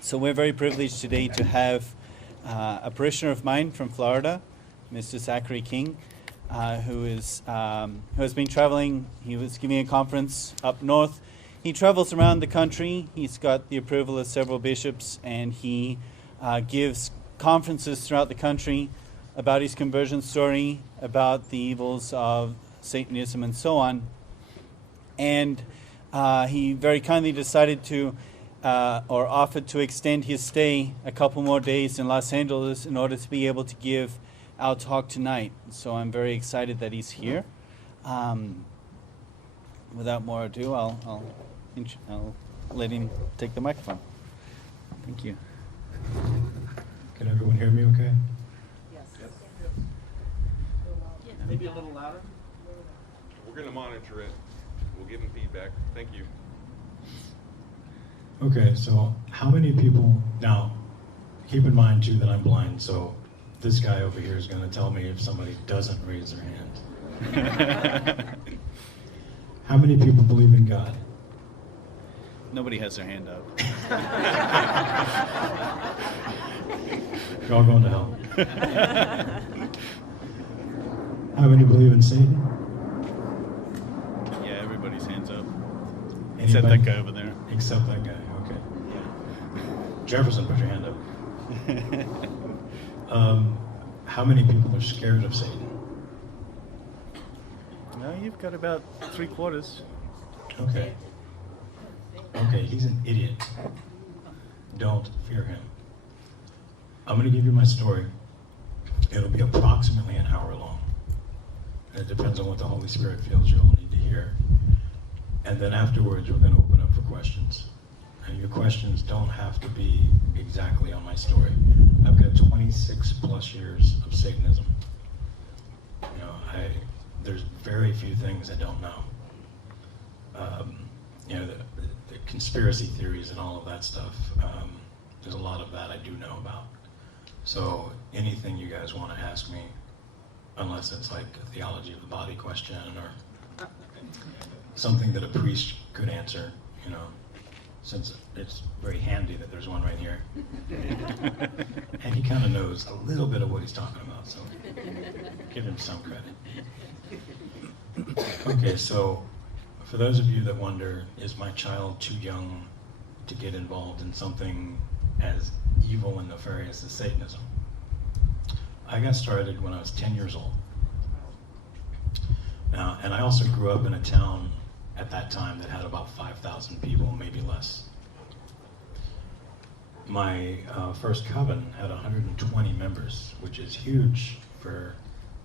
So we're very privileged today to have a parishioner of mine from Florida, Mr. Zachary King, who has been traveling. He was giving a conference up north. He travels around the country. He's got the approval of several bishops, and he gives conferences throughout the country about his conversion story, about the evils of Satanism, and so on. And he very kindly decided to or offered to extend his stay a couple more days in Los Angeles in order to be able to give our talk tonight. So I'm very excited that he's here. Without more ado, I'll let him take the microphone. Thank you. Can everyone hear me okay? Yes. Maybe a little louder. We're going to monitor it. We'll give them feedback. Thank you. Okay, so how many people, now keep in mind too that I'm blind, so this guy over here is going to tell me if somebody doesn't raise their hand. How many people believe in God? Nobody has their hand up. You're all going to hell. How many believe in Satan? Yeah, everybody's hands up. Anybody? Except that guy over there. Except that guy, okay. Jefferson, put your hand up. How many people are scared of Satan? No, you've got about 3/4. Okay. Okay, he's an idiot. Don't fear him. I'm going to give you my story. It'll be approximately an hour long. And it depends on what the Holy Spirit feels you'll need to hear. And then afterwards, we're going to open up for questions. And your questions don't have to be exactly on my story. I've got 26 plus years of Satanism. You know, there's very few things I don't know. You know, the conspiracy theories and all of that stuff, there's a lot of that I do know about. So anything you guys want to ask me, unless it's like a theology of the body question or something that a priest could answer, you know, since it's very handy that there's one right here. And he kind of knows a little bit of what he's talking about, so give him some credit. Okay, so for those of you that wonder, is my child too young to get involved in something as evil and nefarious as Satanism? I got started when I was 10 years old. Now, and I also grew up in a town at that time that had about 5,000 people, maybe less. My first coven had 120 members, which is huge for,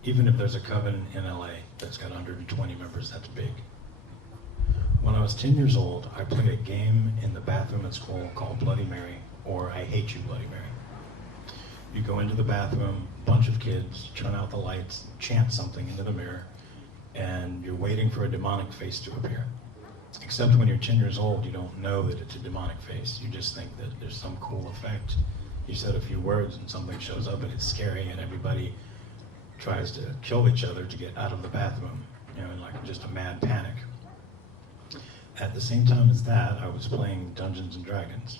even if there's a coven in LA that's got 120 members, that's big. When I was 10 years old, I played a game in the bathroom at school called Bloody Mary, or I Hate You, Bloody Mary. You go into the bathroom, bunch of kids, turn out the lights, chant something into the mirror, and you're waiting for a demonic face to appear. Except when you're 10 years old, you don't know that it's a demonic face. You just think that there's some cool effect. You said a few words and something shows up and it's scary and everybody tries to kill each other to get out of the bathroom, you know, in like just a mad panic. At the same time as that, I was playing Dungeons and Dragons.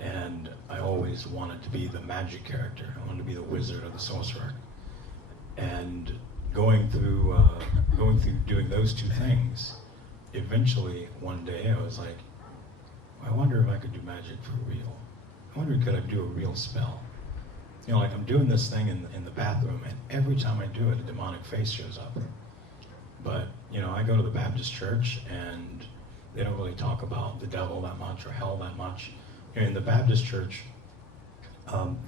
And I always wanted to be the magic character. I wanted to be the wizard or the sorcerer. And going through doing those two things, eventually one day I was like, I wonder if I could do magic for real. I wonder could I do a real spell? You know, like I'm doing this thing in the bathroom, and every time I do it, a demonic face shows up. But, you know, I go to the Baptist church, and they don't really talk about the devil that much or hell that much. In the Baptist church,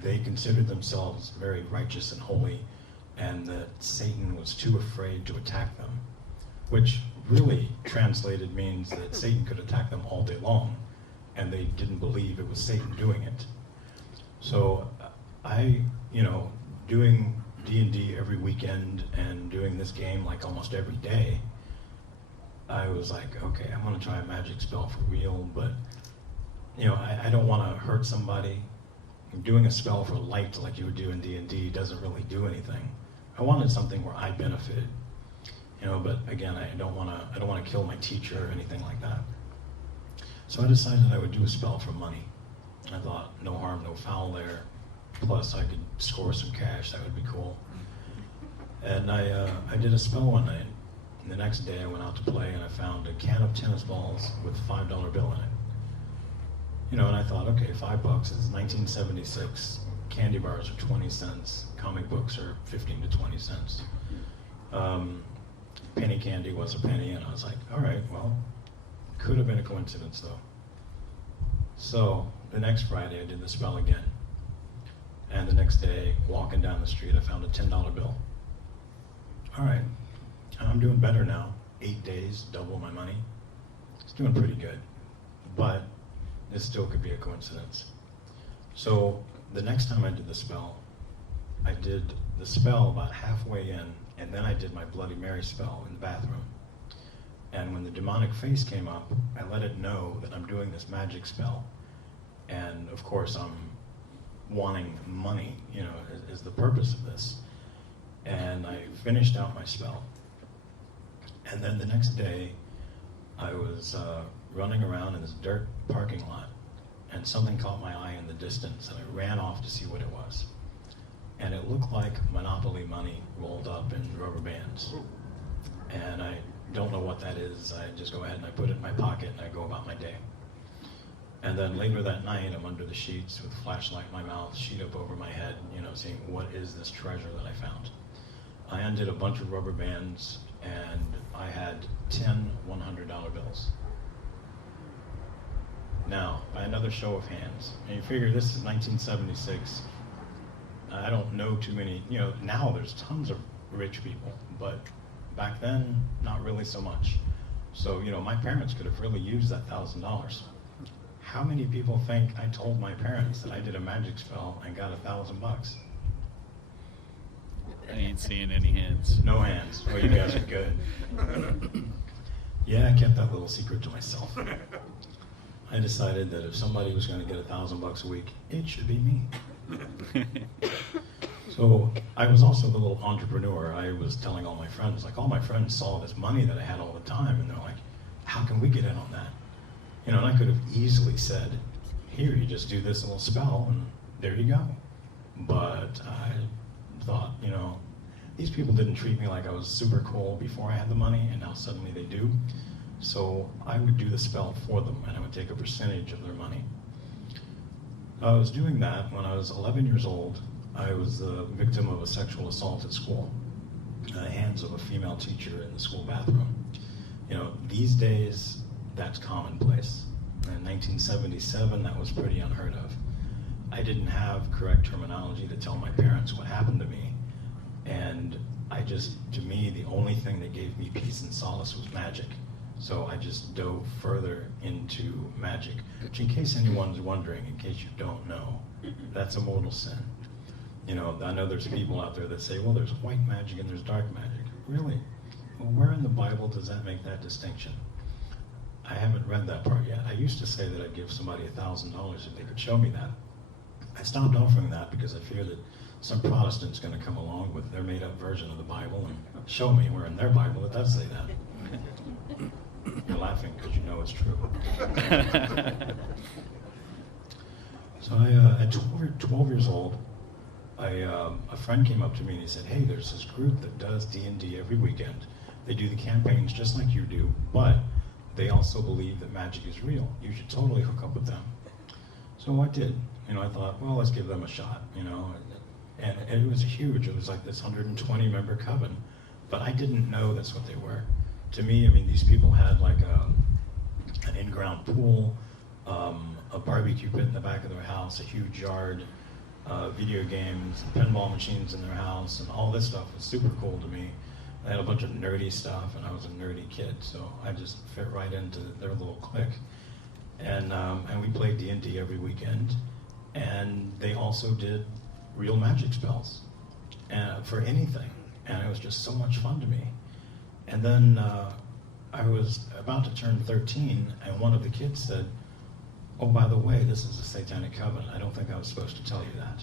they considered themselves very righteous and holy, and that Satan was too afraid to attack them, which really translated means that Satan could attack them all day long, and they didn't believe it was Satan doing it. So I, you know, doing D&D every weekend and doing this game like almost every day, I was like, okay, I'm gonna try a magic spell for real, but you know, I don't want to hurt somebody. Doing a spell for light like you would do in D&D doesn't really do anything. I wanted something where I benefited, you know. But again, I don't want to kill my teacher or anything like that. So I decided I would do a spell for money. I thought, no harm, no foul there. Plus, I could score some cash. That would be cool. And I did a spell one night. And the next day, I went out to play, and I found a can of tennis balls with a $5 bill in it. You know, and I thought, okay, $5 is 1976. Candy bars are 20 cents. Comic books are 15 to 20 cents. Penny candy was a penny, and I was like, all right, well, could have been a coincidence, though. So the next Friday, I did the spell again. And the next day, walking down the street, I found a $10 bill. All right, I'm doing better now. 8 days, double my money. It's doing pretty good. But this still could be a coincidence. So the next time I did the spell, I did the spell about halfway in, and then I did my Bloody Mary spell in the bathroom. And when the demonic face came up, I let it know that I'm doing this magic spell. And of course, I'm wanting money, you know, is the purpose of this. And I finished out my spell. And then the next day, I was running around in this dirt parking lot, and something caught my eye in the distance, and I ran off to see what it was. And it looked like Monopoly money rolled up in rubber bands. And I don't know what that is. I just go ahead and I put it in my pocket and I go about my day. And then later that night, I'm under the sheets with a flashlight in my mouth, sheet up over my head, you know, seeing what is this treasure that I found. I undid a bunch of rubber bands, and I had 10 $100 bills. Now, by another show of hands, and you figure this is 1976, I don't know too many, you know, now there's tons of rich people, but back then, not really so much. So, you know, my parents could have really used that $1,000. How many people think I told my parents that I did a magic spell and got $1,000? I ain't seeing any hands. No hands. Well, you guys are good. Yeah, I kept that little secret to myself. I decided that if somebody was going to get $1,000 a week, it should be me. So I was also the little entrepreneur. I was telling all my friends, like all my friends saw this money that I had all the time, and they're like, how can we get in on that? You know, and I could have easily said, here, you just do this little spell, and there you go. But I thought, you know, these people didn't treat me like I was super cool before I had the money, and now suddenly they do. So I would do the spell for them, and I would take a percentage of their money. I was doing that when I was 11 years old. I was the victim of a sexual assault at school, at the hands of a female teacher in the school bathroom. You know, these days, that's commonplace. In 1977, that was pretty unheard of. I didn't have correct terminology to tell my parents what happened to me. And to me, the only thing that gave me peace and solace was magic. So I just dove further into magic, which in case anyone's wondering, in case you don't know, that's a mortal sin. You know, I know there's people out there that say, well, there's white magic and there's dark magic. Really? Well, where in the Bible does that make that distinction? I haven't read that part yet. I used to say that I'd give somebody $1,000 if they could show me that. I stopped offering that because I fear that some Protestant's going to come along with their made-up version of the Bible and show me where in their Bible it does say that. You're laughing because you know it's true. So at 12 years old, a friend came up to me and he said, hey, there's this group that does D&D every weekend. They do the campaigns just like you do, but they also believe that magic is real. You should totally hook up with them. So I did. You know, I thought, well, let's give them a shot, you know. And it was huge. It was like this 120-member coven. But I didn't know that's what they were. To me, I mean, these people had like an in-ground pool, a barbecue pit in the back of their house, a huge yard, video games, pinball machines in their house, and all this stuff was super cool to me. They had a bunch of nerdy stuff, and I was a nerdy kid, so I just fit right into their little clique. And we played D&D every weekend, and they also did real magic spells for anything, and it was just so much fun to me. And then I was about to turn 13, and one of the kids said, oh, by the way, this is a Satanic coven. I don't think I was supposed to tell you that.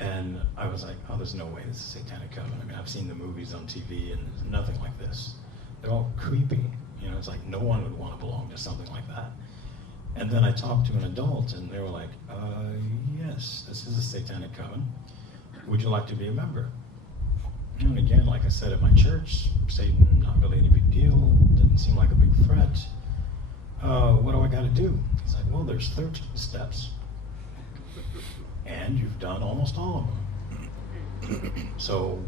And I was like, oh, there's no way this is Satanic coven. I mean, I've seen the movies on TV, and there's nothing like this. They're all creepy. You know, it's like no one would want to belong to something like that. And then I talked to an adult, and they were like, yes, this is a satanic coven. Would you like to be a member? And again, like I said, at my church, Satan, not really any big deal, didn't seem like a big threat. What do I got to do? He's like, well, there's 13 steps. And you've done almost all of them. So,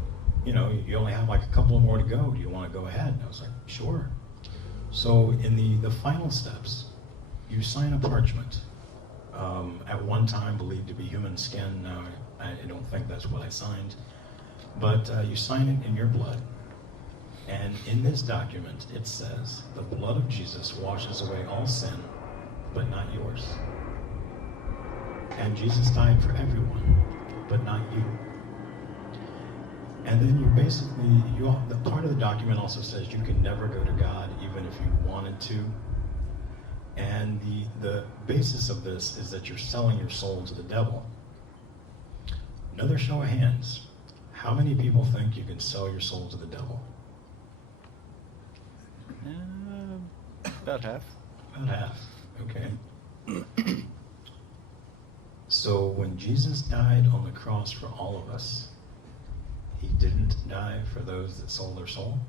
you know, you only have like a couple more to go. Do you want to go ahead? And I was like, sure. So in the final steps, you sign a parchment. At one time believed to be human skin. Now I don't think that's what I signed. But you sign it in your blood. And in this document, it says, the blood of Jesus washes away all sin, but not yours. And Jesus died for everyone, but not you. And then you basically, the part of the document also says you can never go to God, even if you wanted to. And the basis of this is that you're selling your soul to the devil. Another show of hands. How many people think you can sell your soul to the devil? About half. About half, okay. So when Jesus died on the cross for all of us, he didn't die for those that sold their soul?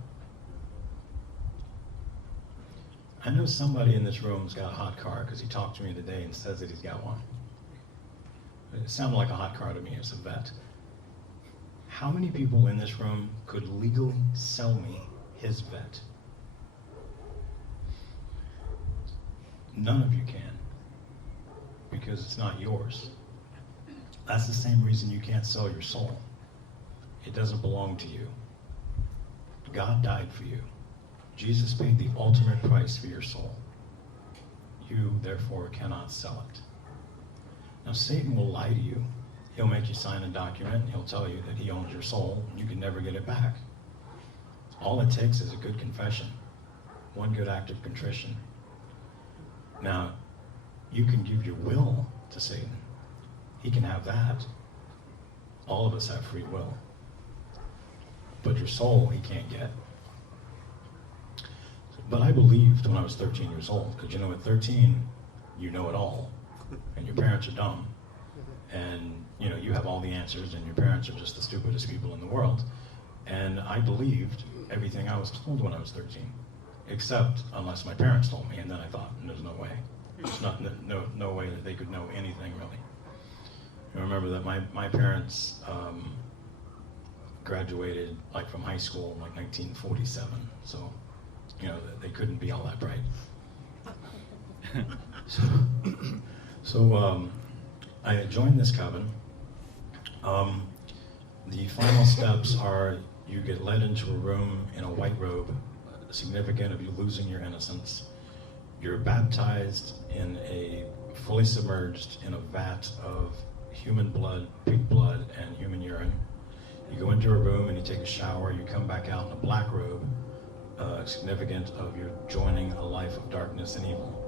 I know somebody in this room's got a hot car because he talked to me today and says that he's got one. It sounded like a hot car to me. It's a vet. How many people in this room could legally sell me his vet? None of you can, because it's not yours. That's the same reason you can't sell your soul. It doesn't belong to you. God died for you. Jesus paid the ultimate price for your soul. You, therefore, cannot sell it. Now, Satan will lie to you. He'll make you sign a document, and he'll tell you that he owns your soul, and you can never get it back. All it takes is a good confession, one good act of contrition. Now, you can give your will to Satan. He can have that. All of us have free will. But your soul, he can't get. But I believed when I was 13 years old, because you know, at 13, you know it all, and your parents are dumb, and you know, you have all the answers, and your parents are just the stupidest people in the world. And I believed everything I was told when I was 13, except unless my parents told me, and then I thought, there's no way. There's no way that they could know anything, really. I remember that my parents graduated like from high school in like 1947, so you know, they couldn't be all that bright. So I joined this coven. The final steps are you get led into a room in a white robe, significant of you losing your innocence. You're baptized in fully submerged in a vat of human blood, pig blood, and human urine. You go into a room and you take a shower. You come back out in a black robe, significant of you joining a life of darkness and evil.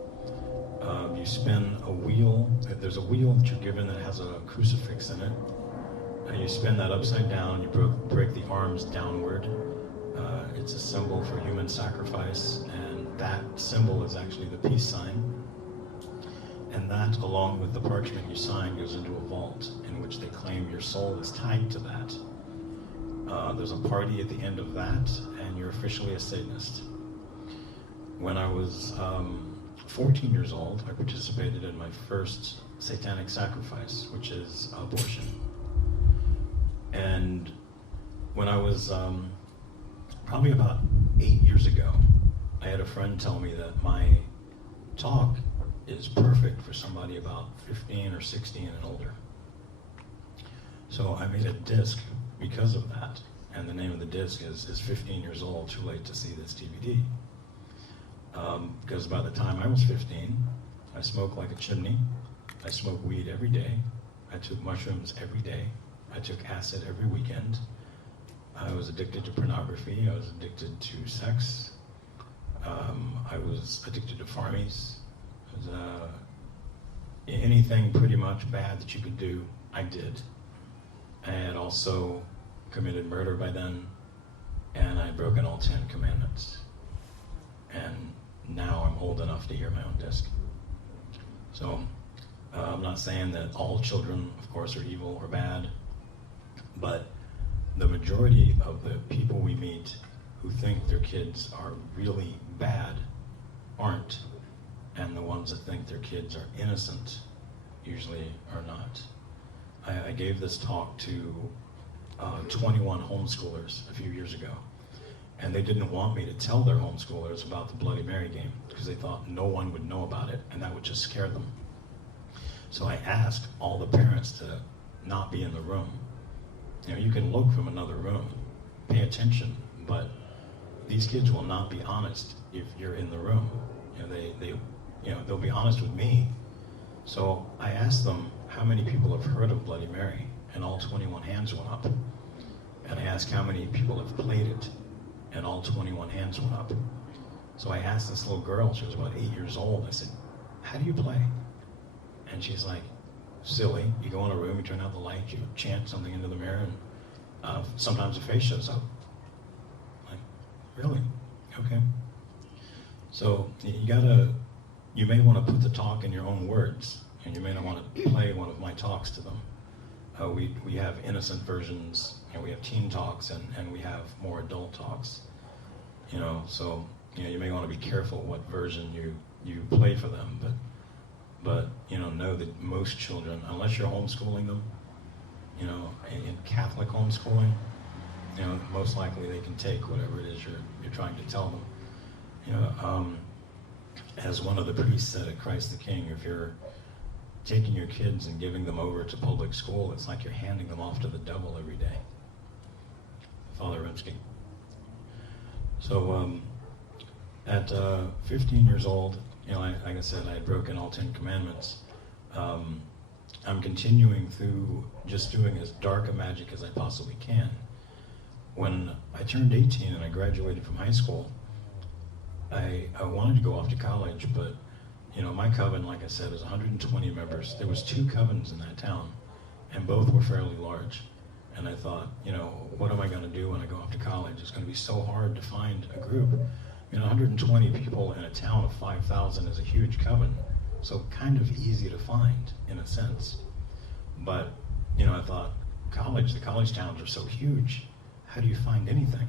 You spin a wheel. There's a wheel that you're given that has a crucifix in it. You spin that upside down. You break the arms downward. It's a symbol for human sacrifice, and that symbol is actually the peace sign. And that, along with the parchment you sign, goes into a vault in which they claim your soul is tied to that. There's a party at the end of that, and you're officially a Satanist. When I was 14 years old, I participated in my first satanic sacrifice, which is abortion. And when I was probably about 8 years ago, I had a friend tell me that my talk is perfect for somebody about 15 or 16 and older. So I made a disc because of that, and the name of the disc is 15 years old, too late to see this DVD. Because by the time I was 15, I smoked like a chimney, I smoked weed every day, I took mushrooms every day, I took acid every weekend, I was addicted to pornography, I was addicted to sex, I was addicted to farmies. Anything pretty much bad that you could do, I did. I had also committed murder by then, and I had broken all 10 commandments. And now I'm old enough to hear my own disc. So I'm not saying that all children, of course, are evil or bad, but the majority of the people we meet who think their kids are really bad aren't, and the ones that think their kids are innocent usually are not. I gave this talk to 21 homeschoolers a few years ago, and they didn't want me to tell their homeschoolers about the Bloody Mary game because they thought no one would know about it and that would just scare them. So I asked all the parents to not be in the room. You know, you can look from another room, pay attention, but these kids will not be honest if you're in the room. They'll be honest with me. So I asked them how many people have heard of Bloody Mary, and all 21 hands went up. And I asked how many people have played it, and all 21 hands went up. So I asked this little girl, she was about 8 years old, I said, how do you play? And she's like, silly. You go in a room, you turn out the light, you chant something into the mirror, and sometimes a face shows up. Like, really? Okay. So you may want to put the talk in your own words, and you may not want to play one of my talks to them. We have innocent versions, and we have teen talks, and we have more adult talks. So you may want to be careful what version you play for them, but know that most children, unless you're homeschooling them, in Catholic homeschooling, most likely they can take whatever it is you're trying to tell them. As one of the priests said at Christ the King, if you're taking your kids and giving them over to public school, it's like you're handing them off to the devil every day. Father Rimsky. So at 15 years old, like I said, I had broken all 10 commandments. I'm continuing through just doing as dark a magic as I possibly can. When I turned 18 and I graduated from high school, I wanted to go off to college, but my coven, like I said, is 120 members. There was 2 covens in that town, and both were fairly large. And I thought, what am I going to do when I go off to college? It's going to be so hard to find a group. 120 people in a town of 5,000 is a huge coven, so kind of easy to find in a sense. But, I thought, the college towns are so huge. How do you find anything?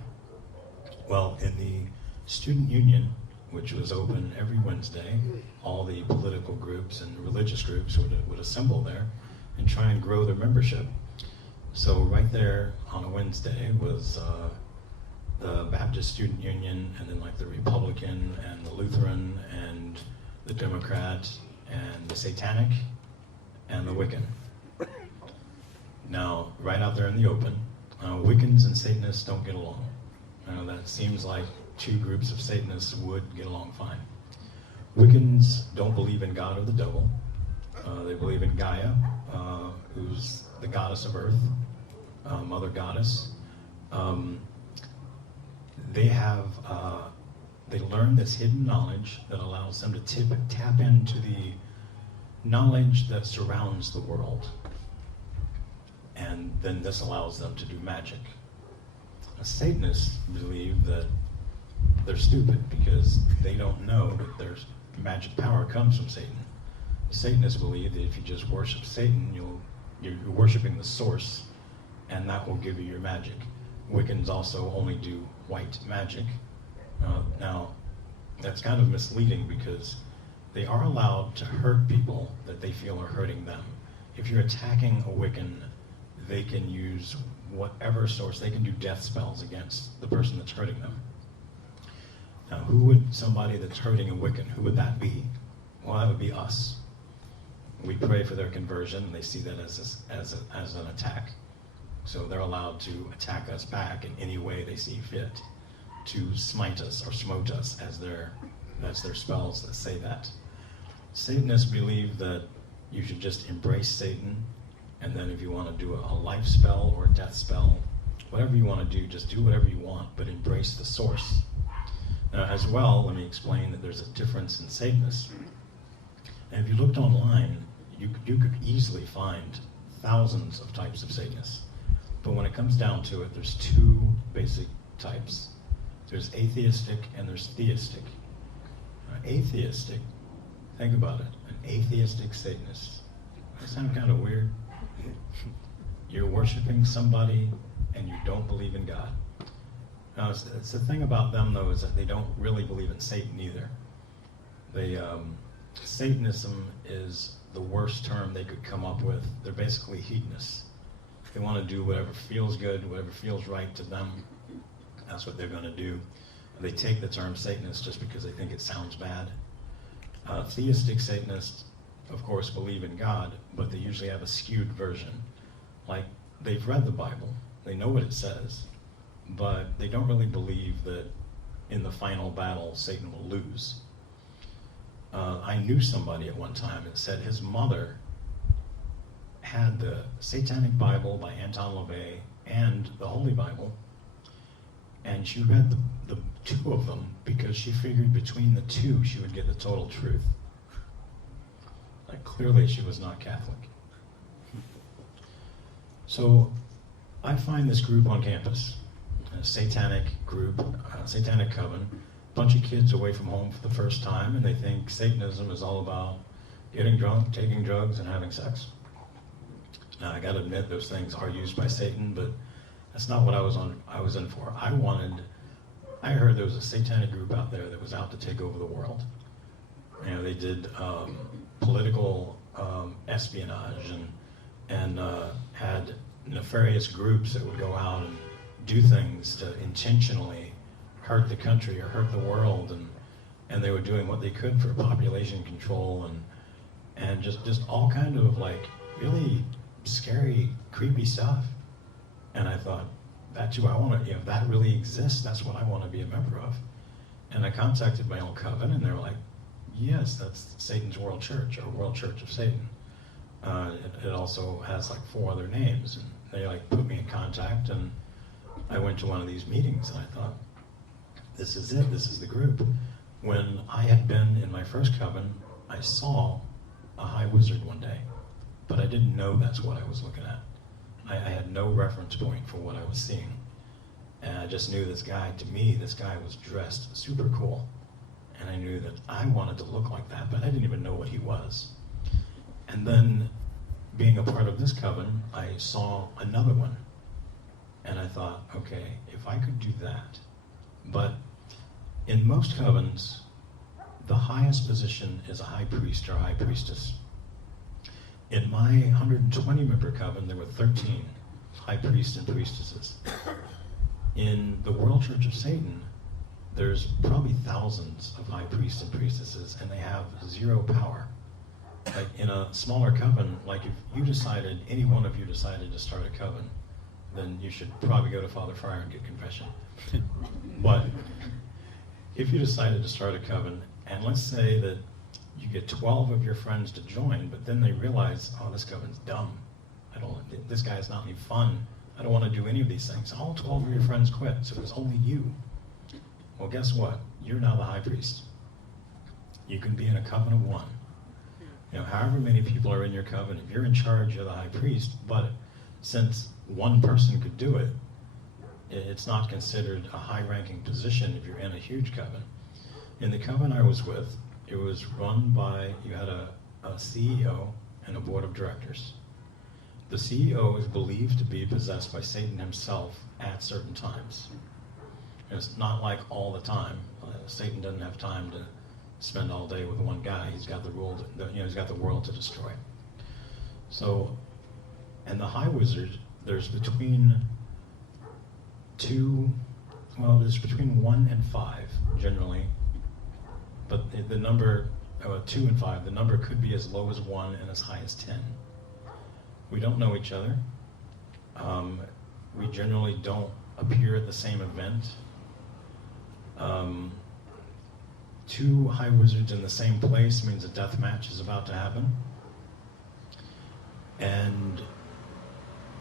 Well, in the student union, which was open every Wednesday, all the political groups and religious groups would assemble there and try and grow their membership. So right there on a Wednesday was the Baptist Student Union, and then like the Republican and the Lutheran and the Democrat and the Satanic and the Wiccan. Now, right out there in the open, Wiccans and Satanists don't get along. That seems like 2 groups of Satanists would get along fine. Wiccans don't believe in God or the devil. They believe in Gaia, who's the goddess of earth, mother goddess. They learn this hidden knowledge that allows them to tap into the knowledge that surrounds the world. And then this allows them to do magic. Satanists believe that they're stupid because they don't know that their magic power comes from Satan. Satanists believe that if you just worship Satan, you're worshiping the source, and that will give you your magic. Wiccans also only do white magic. Now, that's kind of misleading because they are allowed to hurt people that they feel are hurting them. If you're attacking a Wiccan, they can use whatever source, they can do death spells against the person that's hurting them. Now, who would somebody that's hurting a Wiccan, who would that be? Well, that would be us. We pray for their conversion, and they see that as an attack. So they're allowed to attack us back in any way they see fit, to smite us or smote us, as that's their spells that say that. Satanists believe that you should just embrace Satan, and then if you want to do a life spell or a death spell, whatever you want to do, just do whatever you want, but embrace the source. Now, as well, let me explain that there's a difference in Satanists. And if you looked online, you could easily find thousands of types of Satanists. But when it comes down to it, there's 2 basic types. There's atheistic and there's theistic. Atheistic Think about it, an atheistic Satanist. That sound kind of weird? You're worshiping somebody and you don't believe in God. Now, it's the thing about them, though, is that they don't really believe in Satan either. Satanism is the worst term they could come up with. They're basically hedonists. They want to do whatever feels good, whatever feels right to them. That's what they're going to do. They take the term Satanist just because they think it sounds bad. Theistic Satanists, of course, believe in God, but they usually have a skewed version. Like, they've read the Bible, they know what it says, but they don't really believe that in the final battle Satan will lose. I knew somebody at one time that said his mother had the Satanic Bible by Anton LaVey and the Holy Bible, and she read the two of them because she figured between the two she would get the total truth. Like, clearly she was not Catholic. So I find this group on campus, a Satanic group, Satanic Coven, bunch of kids away from home for the first time, and they think Satanism is all about getting drunk, taking drugs, and having sex. Now, I gotta admit, those things are used by Satan, but that's not what I was in for. I heard there was a Satanic group out there that was out to take over the world. You know, they did political espionage and had nefarious groups that would go out and do things to intentionally hurt the country or hurt the world, and they were doing what they could for population control and just all kind of like really scary, creepy stuff. And I thought, that's who I want to, if that really exists, that's what I want to be a member of. And I contacted my own coven, and they were like, yes, that's Satan's World Church, or World Church of Satan. It also has like 4 other names, and they like put me in contact, and I went to one of these meetings, and I thought, this is it, this is the group. When I had been in my first coven, I saw a high wizard one day, but I didn't know that's what I was looking at. I had no reference point for what I was seeing. And I just knew this guy, to me, this guy was dressed super cool. And I knew that I wanted to look like that, but I didn't even know what he was. And then, being a part of this coven, I saw another one. And I thought, okay, if I could do that. But in most covens, the highest position is a high priest or high priestess. In my 120-member coven, there were 13 high priests and priestesses. In the World Church of Satan, there's probably thousands of high priests and priestesses, and they have 0 power. Like in a smaller coven, like if you decided, any one of you decided to start a coven, then you should probably go to Father Friar and get confession. But if you decided to start a coven, and let's say that you get 12 of your friends to join, but then they realize, oh, this coven's dumb. This guy's not any fun. I don't want to do any of these things. All 12 of your friends quit, so there's only you. Well, guess what? You're now the high priest. You can be in a coven of 1. You know, however many people are in your coven, if you're in charge, you're the high priest, but since one person could do it, it's not considered a high-ranking position if you're in a huge coven. In the coven I was with, it was run by, you had a CEO and a board of directors. The CEO is believed to be possessed by Satan himself at certain times. It's not like all the time. Satan doesn't have time to spend all day with one guy. He's got the world, he's got the world to destroy. So, and the high wizard, there's between 1 and 5 generally. But the number, 2 and 5, the number could be as low as 1 and as high as 10. We don't know each other. We generally don't appear at the same event. 2 high wizards in the same place means a death match is about to happen. And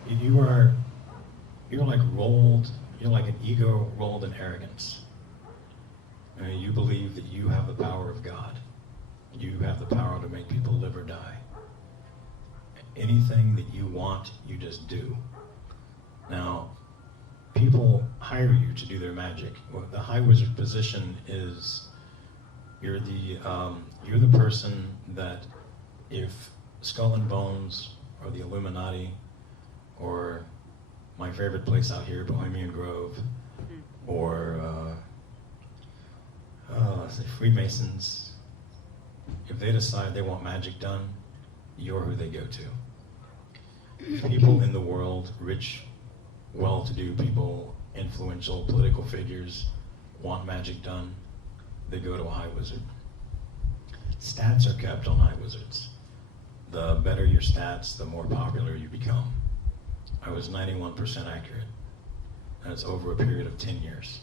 you're like an ego rolled in arrogance. I mean, you believe that you have the power of God. You have the power to make people live or die. Anything that you want, you just do. Now, people hire you to do their magic. Well, the high wizard position is you're You're the person that if Skull and Bones or the Illuminati or my favorite place out here, Bohemian Grove, or let's say Freemasons, if they decide they want magic done, you're who they go to. People in the world, rich, well-to-do people, influential political figures, want magic done, they go to a high wizard. Stats are kept on high wizards. The better your stats, the more popular you become. I was 91% accurate. That's over a period of 10 years.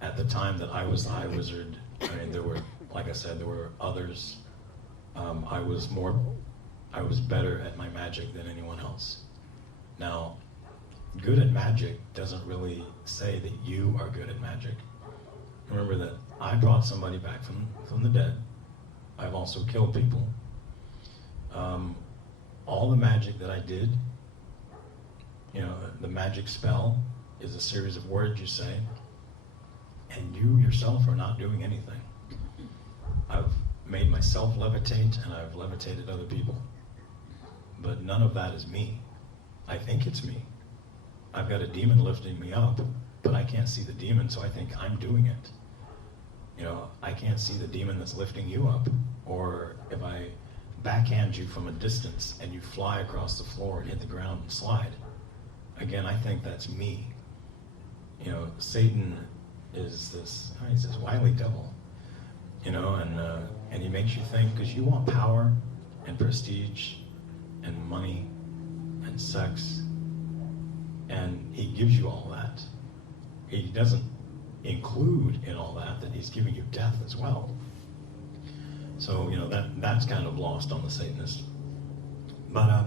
At the time that I was the high wizard, I mean, there were, like I said, there were others. I was better at my magic than anyone else. Now, good at magic doesn't really say that you are good at magic. Remember that I brought somebody back from the dead. I've also killed people. All the magic that I did, you know, the magic spell is a series of words you say, and you yourself are not doing anything. I've made myself levitate, and I've levitated other people. But none of that is me. I think it's me. I've got a demon lifting me up, but I can't see the demon, so I think I'm doing it. You know, I can't see the demon that's lifting you up. Or if I backhand you from a distance and you fly across the floor and hit the ground and slide, again, I think that's me. You know, Satan is he's this wily devil, you know, and he makes you think, because you want power and prestige and money and sex, and he gives you all that. He doesn't include in all that he's giving you death as well. So, you know, that's kind of lost on the Satanists. But,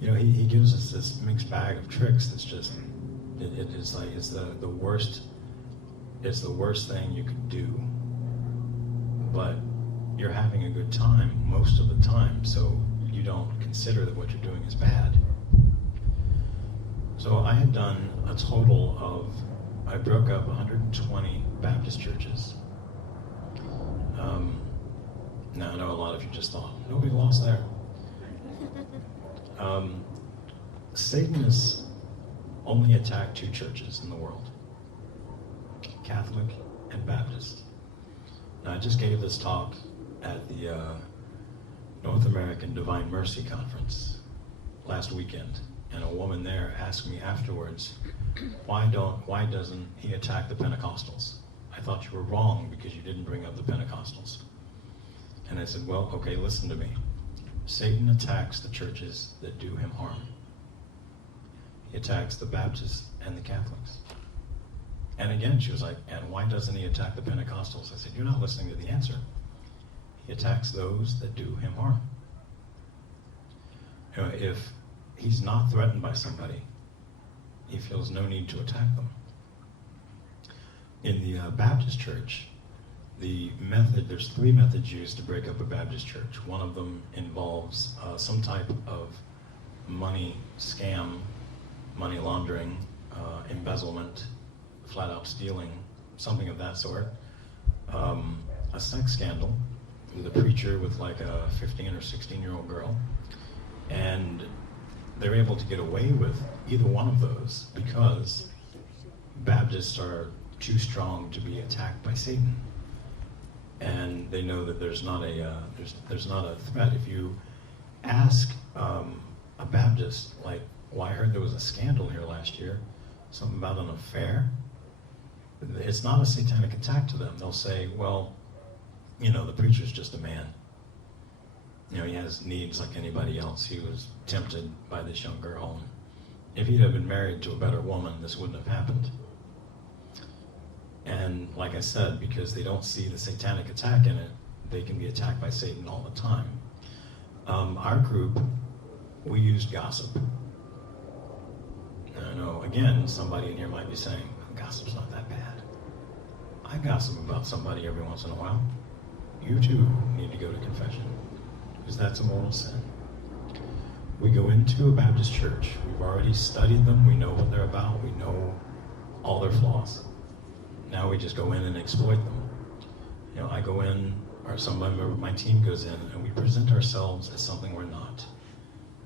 you know, he gives us this mixed bag of tricks that's just, it's like, it's the worst thing you could do. But you're having a good time most of the time, so you don't consider that what you're doing is bad. So I had done a total of, I broke up 120 Baptist churches. Now I know a lot of you just thought, nobody lost there. Satanists only attack two churches in the world, Catholic and Baptist. Now, I just gave this talk at the North American Divine Mercy Conference last weekend, and a woman there asked me afterwards, why doesn't he attack the Pentecostals? I thought you were wrong because you didn't bring up the Pentecostals. And I said, well, okay, listen to me. Satan attacks the churches that do him harm. He attacks the Baptists and the Catholics. And again, she was like, and why doesn't he attack the Pentecostals? I said, you're not listening to the answer. He attacks those that do him harm. You know, if he's not threatened by somebody, he feels no need to attack them. In the Baptist church, there's 3 methods used to break up a Baptist church. One of them involves some type of money scam, money laundering, embezzlement, flat out stealing, something of that sort. A sex scandal with a preacher with like a 15 or 16-year-old girl. And they're able to get away with either one of those because Baptists are too strong to be attacked by Satan. And they know that there's not a threat. If you ask a Baptist, like, well, I heard there was a scandal here last year, something about an affair, it's not a satanic attack to them. They'll say, well, you know, the preacher's just a man. You know, he has needs like anybody else. He was tempted by this young girl. If he'd have been married to a better woman, this wouldn't have happened. And like I said, because they don't see the satanic attack in it, they can be attacked by Satan all the time. Our group, we used gossip. And I know, again, somebody in here might be saying, gossip's not that bad. I gossip about somebody every once in a while. You too need to go to confession, because that's a mortal sin. We go into a Baptist church. We've already studied them. We know what they're about. We know all their flaws. Now we just go in and exploit them. You know, I go in or some member of my team goes in and we present ourselves as something we're not,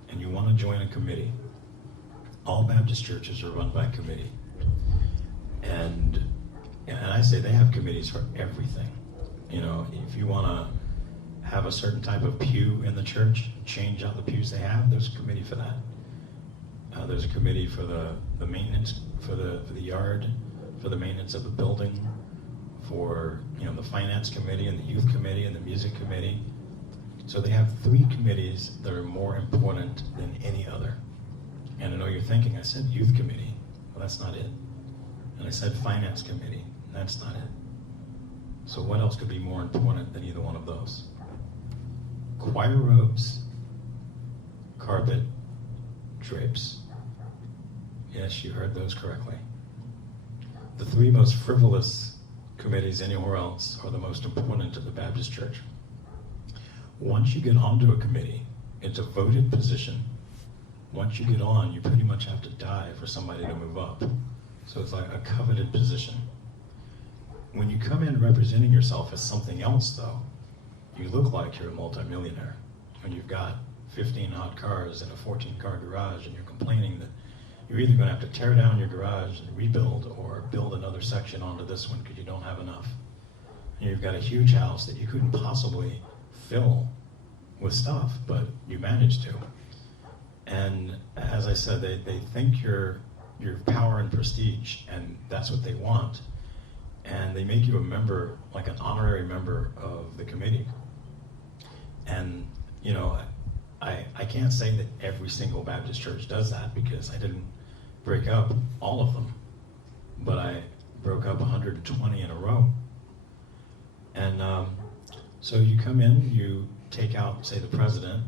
and you want to join a committee, all Baptist churches are run by committee. And I say they have committees for everything. You know, if you want to have a certain type of pew in the church, change out the pews they have, there's a committee for that. There's a committee for the maintenance, for the yard, for the maintenance of the building, for, you know, the finance committee and the youth committee and the music committee. So they have 3 committees that are more important than any other. And I know you're thinking, I said youth committee. Well, that's not it. And I said finance committee. That's not it. So what else could be more important than either one of those? Choir robes, carpet, drapes. Yes, you heard those correctly. The 3 most frivolous committees anywhere else are the most important to the Baptist church. Once you get onto a committee, it's a voted position. Once you get on, you pretty much have to die for somebody to move up. So it's like a coveted position. When you come in representing yourself as something else, though, you look like you're a multimillionaire. When you've got 15 hot cars in a 14-car garage and you're complaining that you're either going to have to tear down your garage and rebuild or build another section onto this one because you don't have enough. And you've got a huge house that you couldn't possibly fill with stuff, but you managed to. And as I said, they think you're power and prestige, and that's what they want. And they make you a member, like an honorary member of the committee. And, you know, I can't say that every single Baptist church does that because I didn't break up all of them, but I broke up 120 in a row. And so you come in, you take out, say, the president,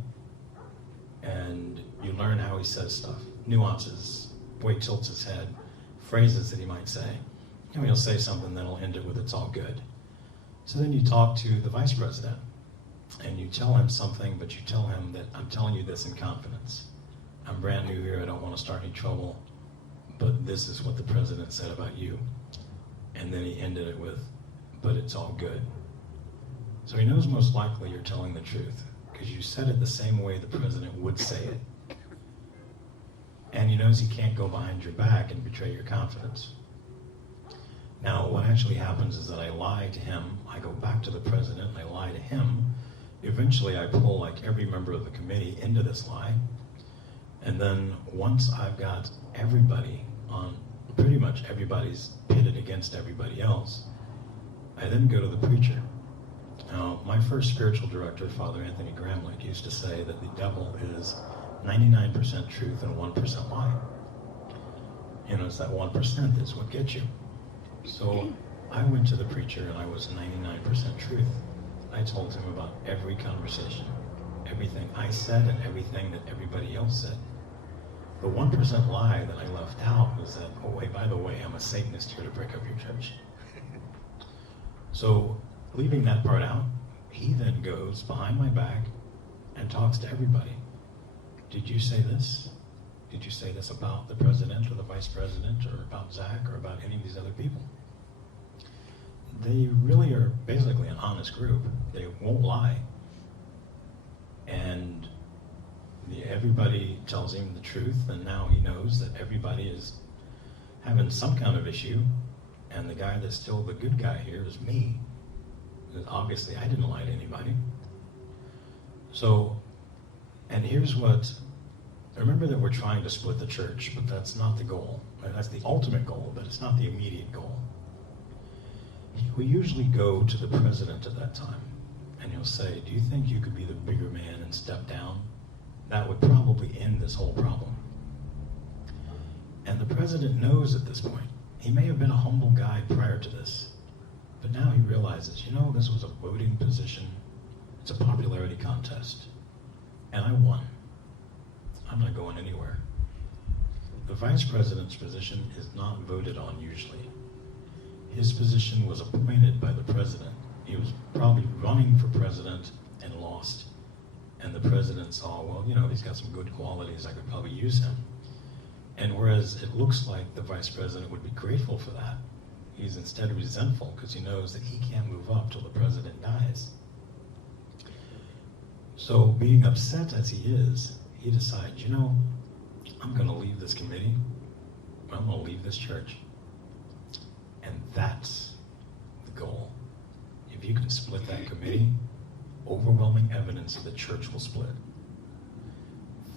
and you learn how he says stuff, nuances, way he tilts his head, phrases that he might say. You know, he'll say something, then he'll end it with, it's all good. So then you talk to the vice president, and you tell him something, but you tell him that I'm telling you this in confidence. I'm brand new here, I don't want to start any trouble, but this is what the president said about you. And then he ended it with, but it's all good. So he knows most likely you're telling the truth, because you said it the same way the president would say it. And he knows he can't go behind your back and betray your confidence. Now, what actually happens is that I lie to him, I go back to the president, and I lie to him. Eventually, I pull like every member of the committee into this lie. And then once I've got everybody on, pretty much everybody's pitted against everybody else, I then go to the preacher. Now, my first spiritual director, Father Anthony Gramlich, used to say that the devil is 99% truth and 1% lie. You know, it's that 1% is what gets you. So I went to the preacher and I was 99% truth. I told him about every conversation, everything I said and everything that everybody else said. The 1% lie that I left out was that, oh wait, by the way, I'm a Satanist here to break up your church. So leaving that part out, he then goes behind my back and talks to everybody. Did you say this? Did you say this about the president or the vice president or about Zach or about any of these other people? They really are basically an honest group. They won't lie. And everybody tells him the truth, and now he knows that everybody is having some kind of issue, and the guy that's still the good guy here is me. Because obviously I didn't lie to anybody. So, and here's what, remember that we're trying to split the church, but that's not the goal. That's the ultimate goal, but it's not the immediate goal. We usually go to the president at that time, and he'll say, do you think you could be the bigger man and step down? That would probably end this whole problem. And the president knows at this point. He may have been a humble guy prior to this, but now he realizes, you know, this was a voting position. It's a popularity contest, and I won. I'm not going anywhere. The vice president's position is not voted on usually. His position was appointed by the president. He was probably running for president and lost. And the president saw, well, you know, he's got some good qualities, I could probably use him. And whereas it looks like the vice president would be grateful for that, he's instead resentful because he knows that he can't move up till the president dies. So being upset as he is, he decides, I'm going to leave this committee. I'm going to leave this church. And that's the goal. If you can split that committee, overwhelming evidence of the church will split.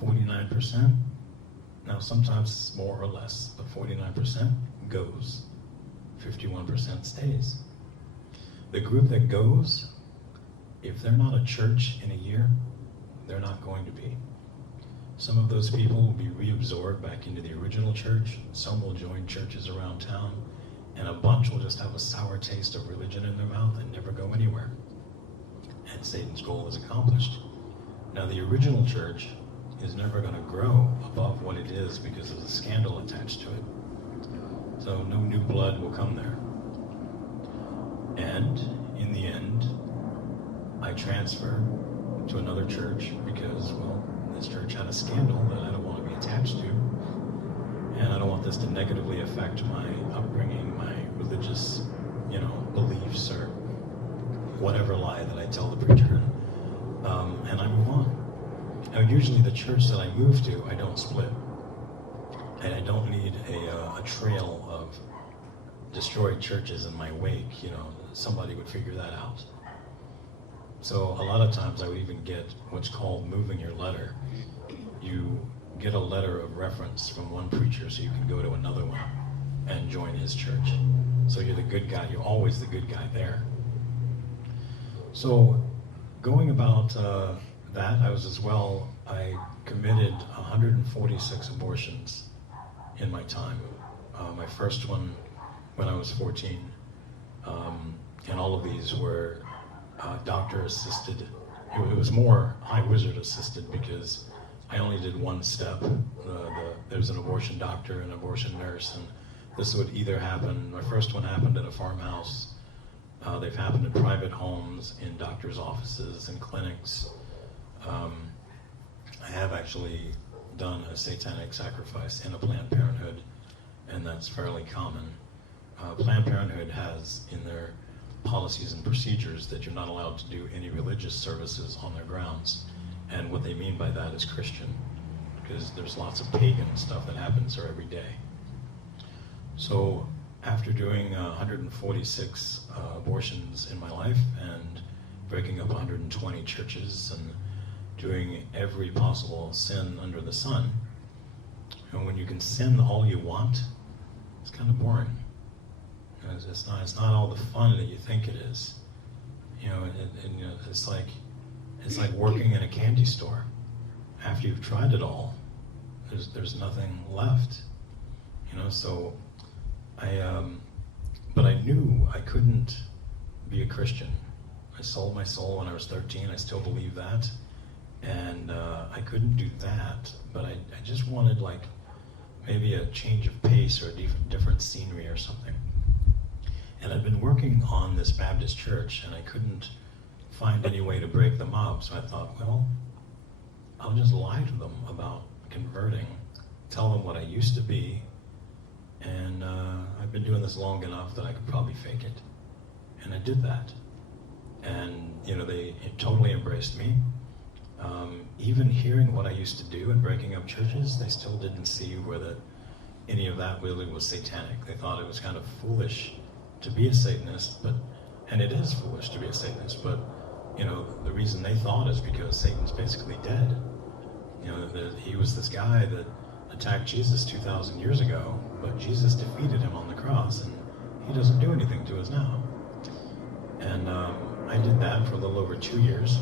49%, now sometimes more or less, but 49% goes. 51% stays. The group that goes, if they're not a church in a year, they're not going to be. Some of those people will be reabsorbed back into the original church. Some will join churches around town, and a bunch will just have a sour taste of religion in their mouth and never go anywhere. And Satan's goal is accomplished. Now, the original church is never going to grow above what it is because of the scandal attached to it. So no new blood will come there. And in the end, I transfer to another church because, well, this church had a scandal that I don't want to be attached to. And I don't want this to negatively affect my upbringing, my religious, beliefs or whatever lie that I tell the preacher. And I move on. Now, usually the church that I move to, I don't split. And I don't need a trail of destroyed churches in my wake. Somebody would figure that out. So a lot of times I would even get what's called moving your letter. You get a letter of reference from one preacher so you can go to another one and join his church. So you're the good guy. You're always the good guy there. So going about that, I committed 146 abortions in my time. My first one when I was 14. And all of these were doctor assisted. It was more high wizard assisted because I only did one step. There was an abortion doctor, an abortion nurse, and this would either happen, my first one happened at a farmhouse. They've happened in private homes, in doctors' offices, in clinics. I have actually done a satanic sacrifice in a Planned Parenthood, and that's fairly common. Planned Parenthood has in their policies and procedures that you're not allowed to do any religious services on their grounds. And what they mean by that is Christian, because there's lots of pagan stuff that happens there every day. So after doing 146 abortions in my life and breaking up 120 churches and doing every possible sin under the sun, and when you can sin all you want, it's kind of boring. It's not all the fun that you think it is. It's like working in a candy store. After you've tried it all, there's nothing left. So but I knew I couldn't be a Christian. I sold my soul when I was 13. I still believe that. And I couldn't do that, but I just wanted maybe a change of pace or a different scenery or something. And I'd been working on this Baptist church, and I couldn't find any way to break them up. So I thought, well, I'll just lie to them about converting, tell them what I used to be, and I've been doing this long enough that I could probably fake it. And I did that. And, they totally embraced me. Even hearing what I used to do and breaking up churches, they still didn't see whether any of that really was satanic. They thought it was kind of foolish to be a Satanist, and it is foolish to be a Satanist, but the reason they thought is because Satan's basically dead. He was this guy that attacked Jesus 2,000 years ago, but Jesus defeated him on the cross, and he doesn't do anything to us now. And I did that for a little over 2 years,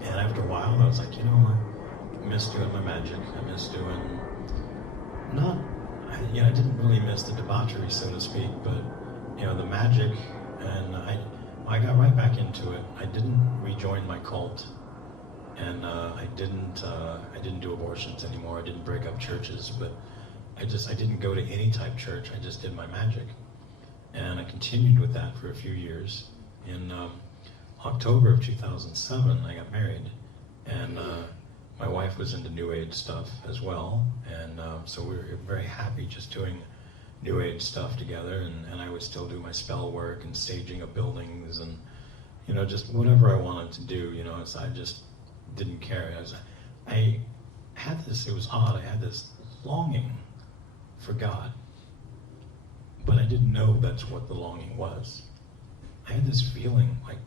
and after a while I was like, I miss doing my magic. I miss doing, I didn't really miss the debauchery, so to speak, but the magic, and I got right back into it. I didn't rejoin my cult, and I didn't do abortions anymore. I didn't break up churches, but I didn't go to any type church. I just did my magic, and I continued with that for a few years. In October of 2007, I got married, and my wife was into New Age stuff as well, and so we were very happy just doing New Age stuff together, and I would still do my spell work and staging of buildings and just whatever I wanted to do. didn't care. I had this, it was odd, I had this longing for God, but I didn't know that's what the longing was. I had this feeling like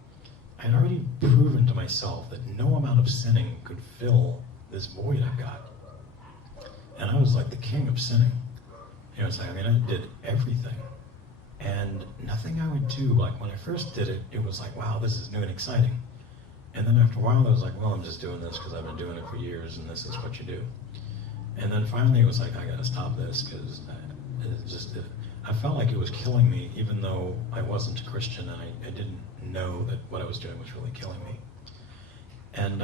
I had already proven to myself that no amount of sinning could fill this void I got. And I was like the king of sinning. You know, it's like, I mean, I did everything. And nothing I would do, like when I first did it, it was like, wow, this is new and exciting. And then after a while, I was like, well, I'm just doing this because I've been doing it for years and this is what you do. And then finally it was like, I gotta stop this because I felt like it was killing me, even though I wasn't a Christian and I didn't know that what I was doing was really killing me. And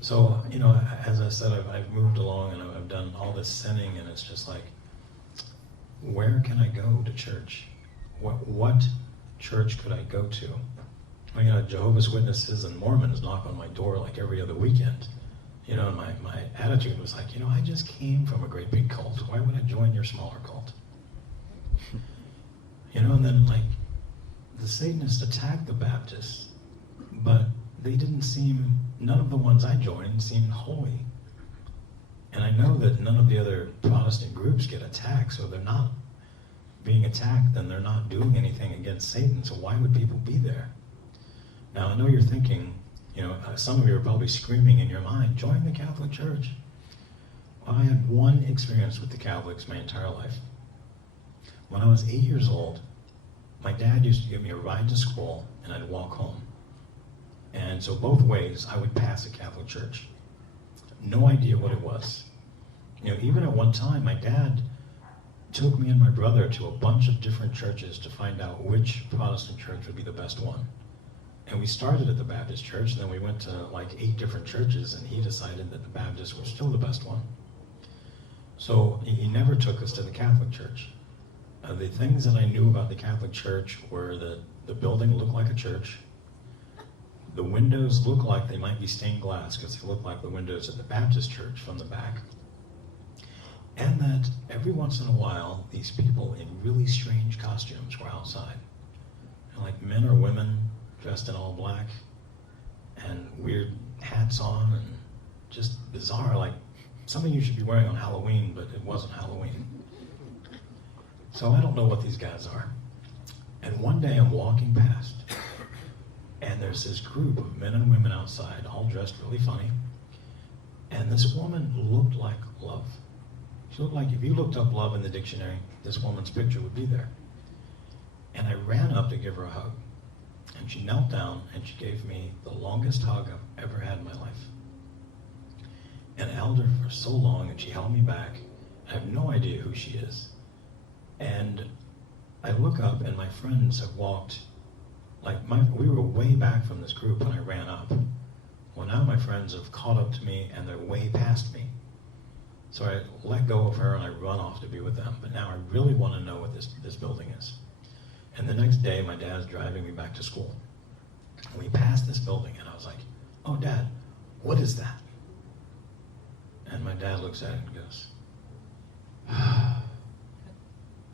so, you know, as I said, I've moved along and I've done all this sinning, and it's just like, where can I go to church? What church could I go to? Well, you know, Jehovah's Witnesses and Mormons knock on my door like every other weekend. You know, and my attitude was like, you know, I just came from a great big cult. Why would I join your smaller cult? You know, and then like the Satanists attacked the Baptists, but they didn't seem, none of the ones I joined seemed holy. And I know that none of the other Protestant groups get attacked, so they're not being attacked, then they're not doing anything against Satan, so why would people be there? Now, I know you're thinking, you know, some of you are probably screaming in your mind, join the Catholic Church. Well, I had one experience with the Catholics my entire life. When I was 8 years old, my dad used to give me a ride to school, and I'd walk home. And so both ways, I would pass a Catholic church. No idea what it was. You know, even at one time, my dad took me and my brother to a bunch of different churches to find out which Protestant church would be the best one. And we started at the Baptist church, and then we went to like 8 different churches, and he decided that the Baptists were still the best one. So he never took us to the Catholic church. The things that I knew about the Catholic church were that the building looked like a church. The windows look like they might be stained glass because they look like the windows at the Baptist church from the back. And that every once in a while, these people in really strange costumes were outside. And like men or women dressed in all black and weird hats on and just bizarre, like something you should be wearing on Halloween, but it wasn't Halloween. So I don't know what these guys are. And one day I'm walking past, and there's this group of men and women outside, all dressed really funny. And this woman looked like love. She looked like if you looked up love in the dictionary, this woman's picture would be there. And I ran up to give her a hug. And she knelt down and she gave me the longest hug I've ever had in my life. And I held her for so long and she held me back. I have no idea who she is. And I look up and my friends have walked, we were way back from this group when I ran up. Well, now my friends have caught up to me and they're way past me. So I let go of her and I run off to be with them. But now I really want to know what this building is. And the next day, my dad's driving me back to school. And we passed this building and I was like, oh, Dad, what is that? And my dad looks at it and goes,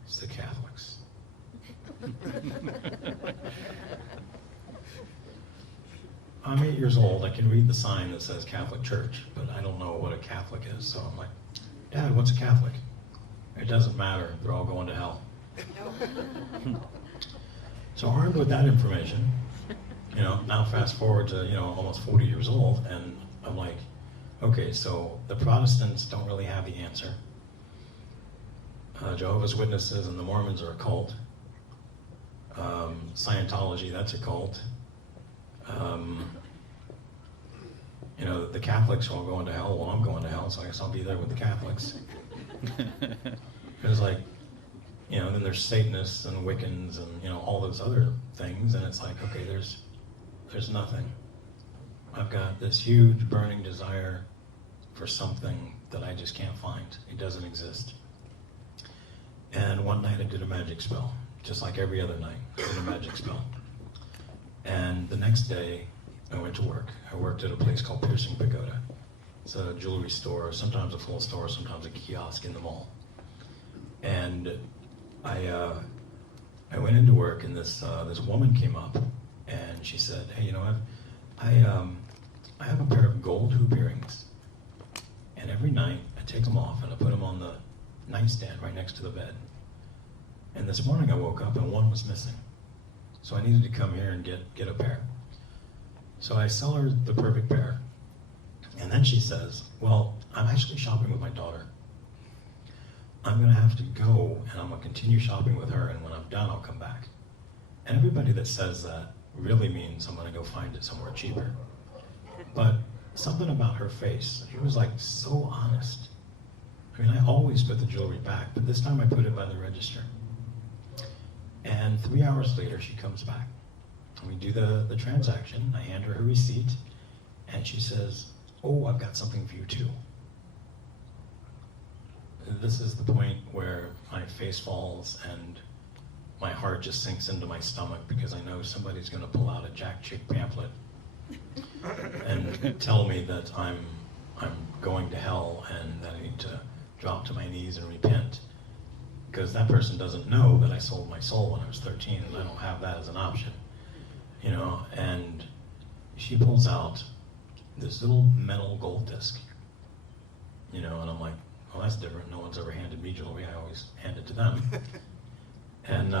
it's the Catholics. I'm 8 years old. I can read the sign that says Catholic Church, but I don't know what a Catholic is. So I'm like, Dad, what's a Catholic? It doesn't matter. They're all going to hell. So armed with that information, you know, now fast forward to, you know, almost 40 years old, and I'm like, okay, so the Protestants don't really have the answer. Jehovah's Witnesses and the Mormons are a cult. Scientology, that's a cult. You know, the Catholics are all going to hell. Well, I'm going to hell, so I guess I'll be there with the Catholics. It was like, you know, then there's Satanists and Wiccans and, you know, all those other things, and it's like, okay, there's nothing. I've got this huge burning desire for something that I just can't find. It doesn't exist. And one night I did a magic spell, just like every other night, I did a magic spell. And the next day, I went to work. I worked at a place called Piercing Pagoda. It's a jewelry store, sometimes a full store, sometimes a kiosk in the mall. And I went into work, and this woman came up, and she said, "Hey, you know, I have a pair of gold hoop earrings. And every night, I take them off and I put them on the nightstand right next to the bed. And this morning I woke up and one was missing. So I needed to come here and get a pair. So I sell her the perfect pair. And then she says, well, I'm actually shopping with my daughter. I'm going to have to go and I'm going to continue shopping with her, and when I'm done, I'll come back. And everybody that says that really means I'm going to go find it somewhere cheaper. But something about her face, she was like so honest. I mean, I always put the jewelry back, but this time I put it by the register. And 3 hours later, she comes back. And we do the transaction. I hand her her receipt, and she says, oh, I've got something for you too. This is the point where my face falls and my heart just sinks into my stomach, because I know somebody's going to pull out a Jack Chick pamphlet and tell me that I'm going to hell and that I need to drop to my knees and repent, because that person doesn't know that I sold my soul when I was 13, and I don't have that as an option, you know. And she pulls out this little metal gold disc, you know, and I'm like, well, that's different. No one's ever handed me jewelry. I always hand it to them. And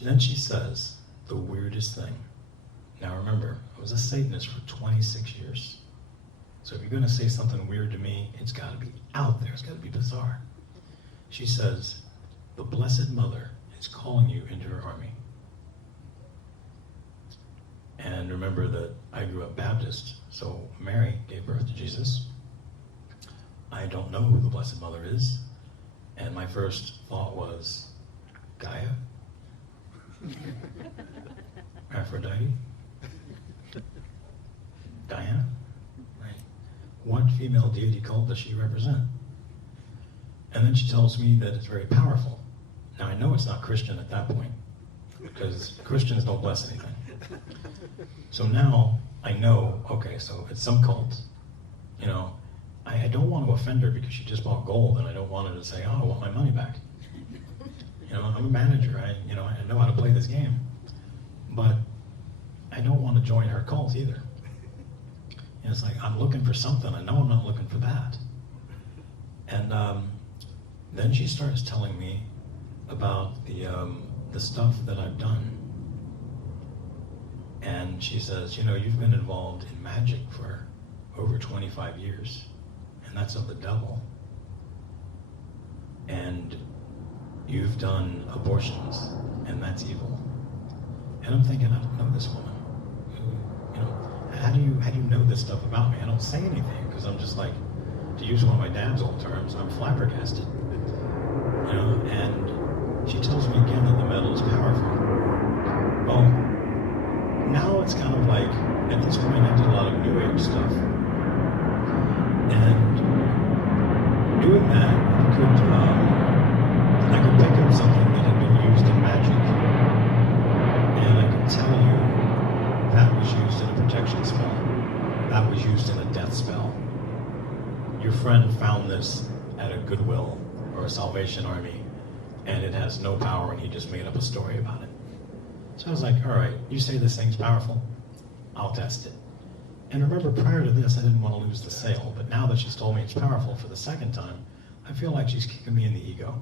then she says the weirdest thing. Now remember, I was a Satanist for 26 years. So if you're going to say something weird to me, it's got to be out there. It's got to be bizarre. She says, the Blessed Mother is calling you into her army. And remember that I grew up Baptist, so Mary gave birth to Jesus. I don't know who the Blessed Mother is, and my first thought was, Gaia? Aphrodite? Diana? Right. What female deity cult does she represent? And then she tells me that it's very powerful. Now I know it's not Christian at that point, because Christians don't bless anything. So now I know, okay, so it's some cult. You know, I don't want to offend her because she just bought gold, and I don't want her to say, oh, I want my money back. You know, I'm a manager, I know how to play this game. But I don't want to join her cult either. And it's like, I'm looking for something, I know I'm not looking for that. And then she starts telling me about the stuff that I've done. And she says, you know, you've been involved in magic for over 25 years, and that's of the devil. And you've done abortions, and that's evil. And I'm thinking, I don't know this woman. You know, how do you know this stuff about me? I don't say anything, because I'm just like, to use one of my dad's old terms, I'm flabbergasted. You know, and she tells me again that the metal is powerful. Well, now it's kind of like, at this point I did a lot of New Age stuff. And doing that, I could pick up something that had been used in magic, and I could tell you that was used in a protection spell, that was used in a death spell. Your friend found this at a Goodwill or a Salvation Army, and it has no power, and he just made up a story about it. So I was like, all right, you say this thing's powerful, I'll test it. And remember, prior to this, I didn't want to lose the sale, but now that she's told me it's powerful for the second time, I feel like she's kicking me in the ego.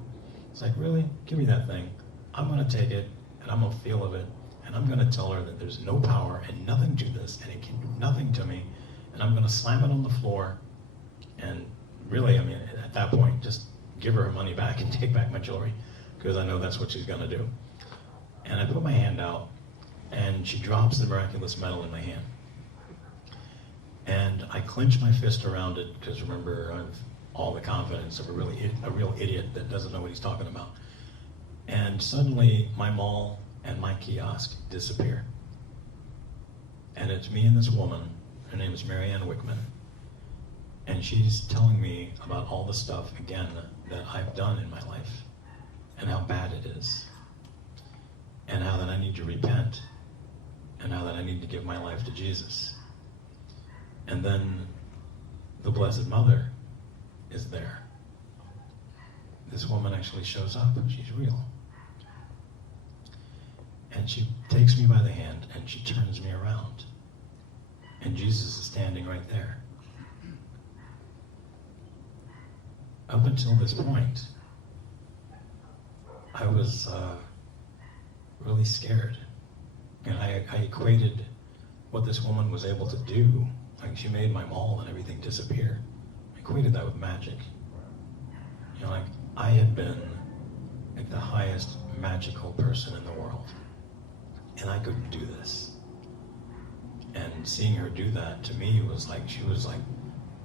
It's like, really? Give me that thing. I'm going to take it, and I'm going to feel of it, and I'm going to tell her that there's no power and nothing to this, and it can do nothing to me, and I'm going to slam it on the floor, and really, I mean, at that point, just give her money back and take back my jewelry, because I know that's what she's going to do. And I put my hand out, and she drops the miraculous metal in my hand. And I clench my fist around it, because remember, I have all the confidence of a real idiot that doesn't know what he's talking about. And suddenly, my mall and my kiosk disappear. And it's me and this woman, her name is Marianne Wickman, and she's telling me about all the stuff, again, that I've done in my life, and how bad it is, and how that I need to repent, and how that I need to give my life to Jesus. And then the Blessed Mother is there. This woman actually shows up, and she's real. And she takes me by the hand, and she turns me around. and Jesus is standing right there. Up until this point, I was really scared. And I equated what this woman was able to do, like she made my mall and everything disappear. I equated that with magic. You know, like I had been like the highest magical person in the world, and I couldn't do this. And seeing her do that to me was like, she was like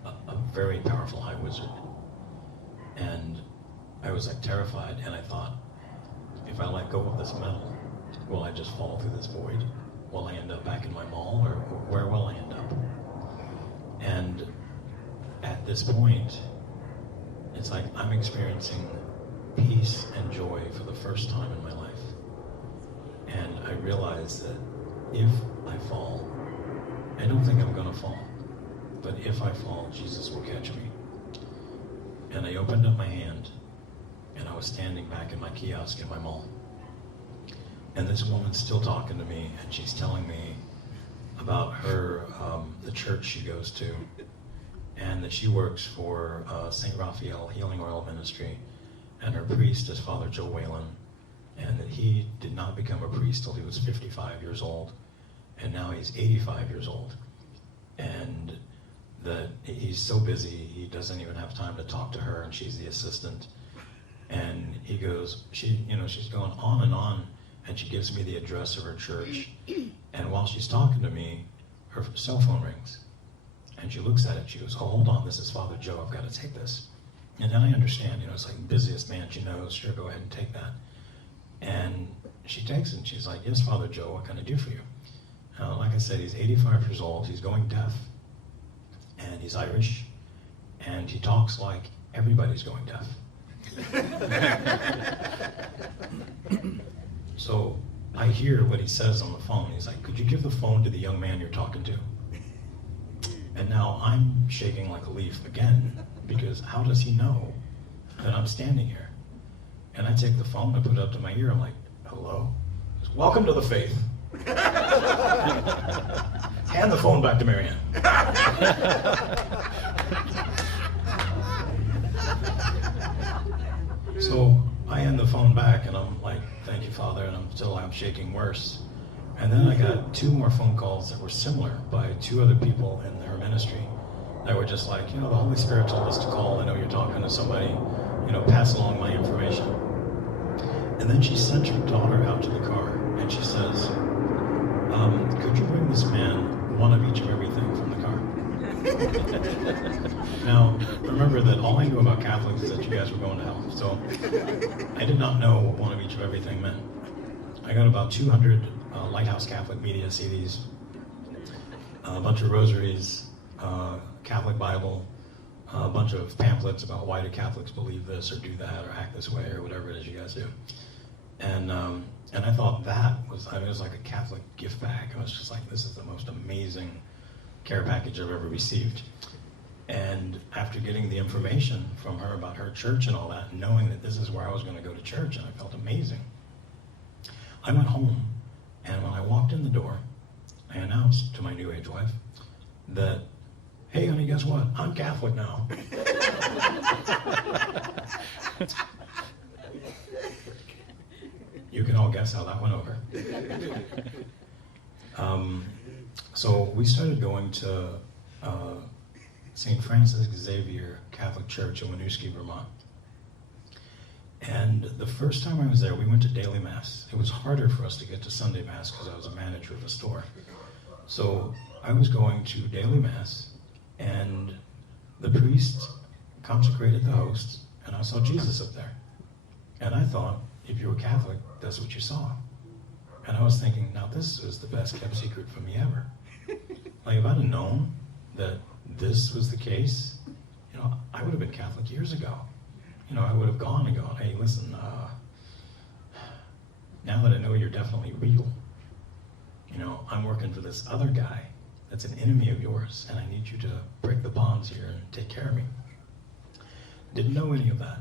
a very powerful high wizard. And I was like terrified, and I thought, if I let go of this metal, will I just fall through this void? Will I end up back in my mall, or where will I end up? And at this point, it's like I'm experiencing peace and joy for the first time in my life. And I realize that if I fall, I don't think I'm gonna fall, but if I fall, Jesus will catch me. And I opened up my hand, and I was standing back in my kiosk in my mall. And this woman's still talking to me, and she's telling me about her, the church she goes to, and that she works for St. Raphael Healing Oil Ministry, and her priest is Father Joe Whalen, and that he did not become a priest till he was 55 years old, and now he's 85 years old. And that he's so busy, he doesn't even have time to talk to her, and she's the assistant. And he goes, she's going on, and she gives me the address of her church. And while she's talking to me, her cell phone rings. And she looks at it, she goes, oh, hold on, this is Father Joe, I've got to take this. And then I understand, it's like the busiest man she knows, sure, go ahead and take that. And she takes it, and she's like, yes, Father Joe, what can I do for you? Like I said, he's 85 years old, he's going deaf, and he's Irish, and he talks like everybody's going deaf. So I hear what he says on the phone. He's like, could you give the phone to the young man you're talking to? And now I'm shaking like a leaf again, because how does he know that I'm standing here? And I take the phone, I put it up to my ear, I'm like, hello? He goes, welcome to the faith. Hand the phone back to Marianne. So I hand the phone back, and I'm like, thank you, Father, and I'm shaking worse. And then I got 2 more phone calls that were similar by 2 other people in her ministry that were just like, the Holy Spirit told us to call, I know you're talking to somebody, pass along my information. And then she sent her daughter out to the car, and she says, could you bring this man one of each of everything from the car? Now, remember that all I knew about Catholics is that you guys were going to hell. So I did not know what one of each of everything meant. I got about 200 Lighthouse Catholic Media CDs, a bunch of rosaries, Catholic Bible, a bunch of pamphlets about why do Catholics believe this or do that or act this way or whatever it is you guys do. And I thought that was, it was like a Catholic gift bag. I was just like, this is the most amazing care package I've ever received. And after getting the information from her about her church and all that, knowing that this is where I was going to go to church, and I felt amazing, I went home, and when I walked in the door, I announced to my new age wife that, hey honey, guess what? I'm Catholic now. You can all guess how that went over. So we started going to St. Francis Xavier Catholic Church in Winooski, Vermont. And the first time I was there, we went to daily mass. It was harder for us to get to Sunday mass because I was a manager of a store. So I was going to daily mass, and the priest consecrated the host, and I saw Jesus up there. And I thought, if you were Catholic, that's what you saw. And I was thinking, now this is the best kept secret from me ever. Like, if I'd have known that this was the case, I would have been Catholic years ago. I would have gone and gone, hey, listen, now that I know you're definitely real, I'm working for this other guy that's an enemy of yours, and I need you to break the bonds here and take care of me. Didn't know any of that.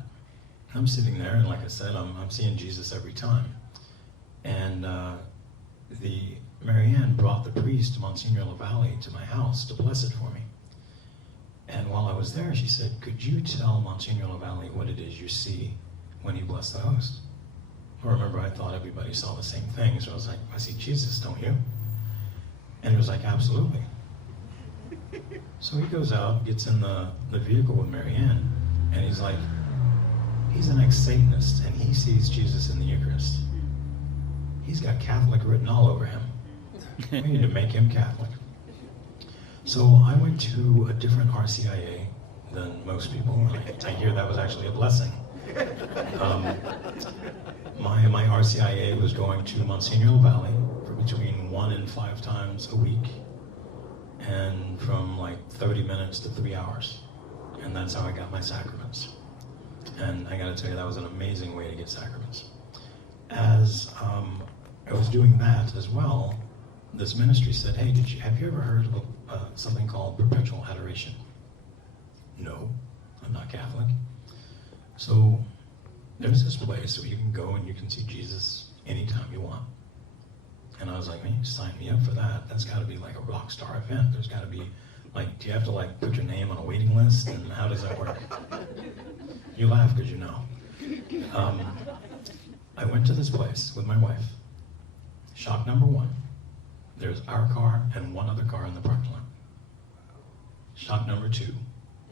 I'm sitting there, and like I said, I'm seeing Jesus every time. And the Marianne brought the priest, Monsignor LaValle, to my house to bless it for me. And while I was there, she said, could you tell Monsignor LaValle what it is you see when you bless the host? Well, remember, I thought everybody saw the same thing, so I was like, I see Jesus, don't you? And he was like, absolutely. So he goes out, gets in the vehicle with Marianne, and he's like, he's an ex-Satanist, and he sees Jesus in the Eucharist. He's got Catholic written all over him. We need to make him Catholic. So I went to a different RCIA than most people. I hear that was actually a blessing. My RCIA was going to Monsignor LaValle for between 1 and 5 times a week, and from like 30 minutes to 3 hours. And that's how I got my sacraments. And I gotta tell you, that was an amazing way to get sacraments. As I was doing that as well, this ministry said, hey, have you ever heard of something called perpetual adoration? No, I'm not Catholic. So there's this place where you can go and you can see Jesus anytime you want. And I was like, man, you sign me up for that. That's gotta be like a rock star event. There's gotta be, like, do you have to like put your name on a waiting list? And how does that work? You laugh because you know. I went to this place with my wife. Shock number 1, there's our car and one other car in the parking lot. Shock number 2,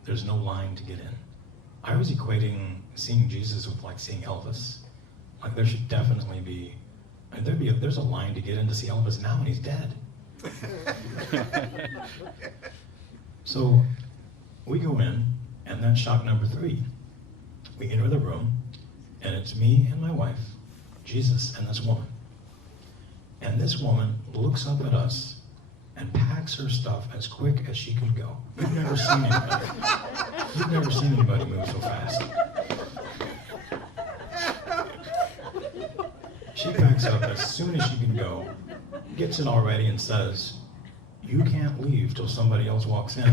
there's no line to get in. I was equating seeing Jesus with like seeing Elvis. Like there should definitely be, there's a line to get in to see Elvis now and he's dead. So we go in, and then shock number 3. We enter the room, and it's me and my wife, Jesus, and this woman. And this woman looks up at us and packs her stuff as quick as she can go. You've never seen anybody. You've never seen anybody move so fast. She packs up as soon as she can go, gets it all ready, and says, you can't leave till somebody else walks in.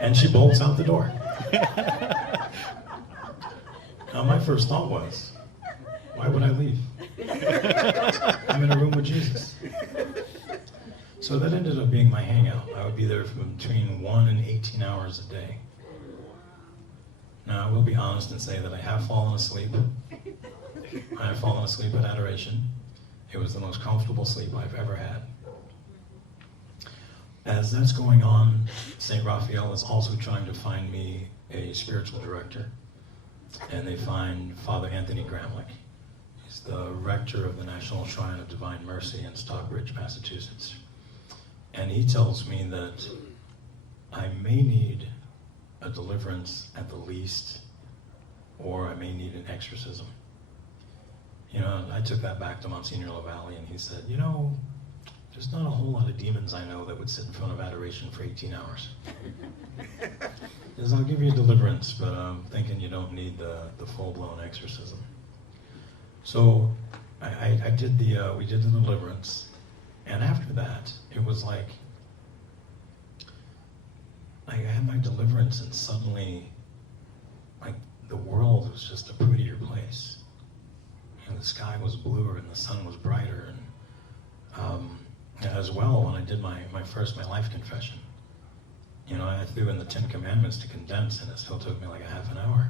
And she bolts out the door. Now my first thought was, why would I leave? I'm in a room with Jesus. So that ended up being my hangout. I would be there for between 1 and 18 hours a day. Now I will be honest and say that I have fallen asleep. I have fallen asleep at adoration. It was the most comfortable sleep I've ever had. As that's going on, St. Raphael is also trying to find me a spiritual director. And they find Father Anthony Gramlich. He's the rector of the National Shrine of Divine Mercy in Stockbridge, Massachusetts. And he tells me that I may need a deliverance at the least, or I may need an exorcism. You know, I took that back to Monsignor LaValle, and he said, you know, there's not a whole lot of demons I know that would sit in front of adoration for 18 hours. He says, I'll give you a deliverance, but I'm thinking you don't need the full-blown exorcism. So we did the deliverance, and after that, it was like, I had my deliverance, and suddenly, like, the world was just a prettier place. And the sky was bluer, and the sun was brighter, and as well, when I did my life confession, you know, I threw in the 10 Commandments to condense, and it still took me like a half an hour.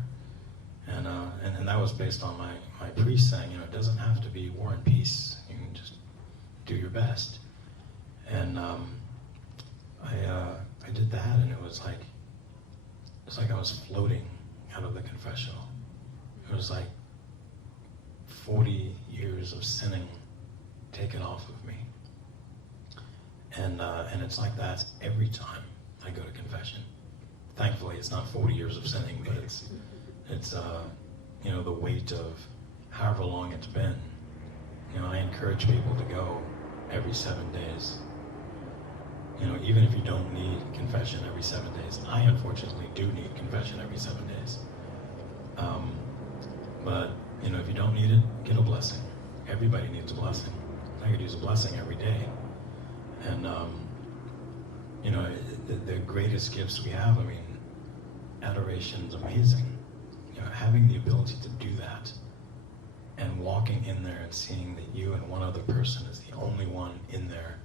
And that was based on my priest saying, you know, it doesn't have to be war and peace. You can just do your best. And I did that, and it was like I was floating out of the confessional. It was like 40 years of sinning taken off of me. And it's like that every time I go to confession. Thankfully, it's not 40 years of sinning, but it's you know, the weight of however long it's been. You know, I encourage people to go every 7 days. You know, even if you don't need confession every 7 days. I unfortunately do need confession every 7 days. But, you know, if you don't need it, get a blessing. Everybody needs a blessing. I could use a blessing every day. And, you know, the greatest gifts we have, I mean, adoration's amazing. having the ability to do that and walking in there and seeing that you and one other person is the only one in there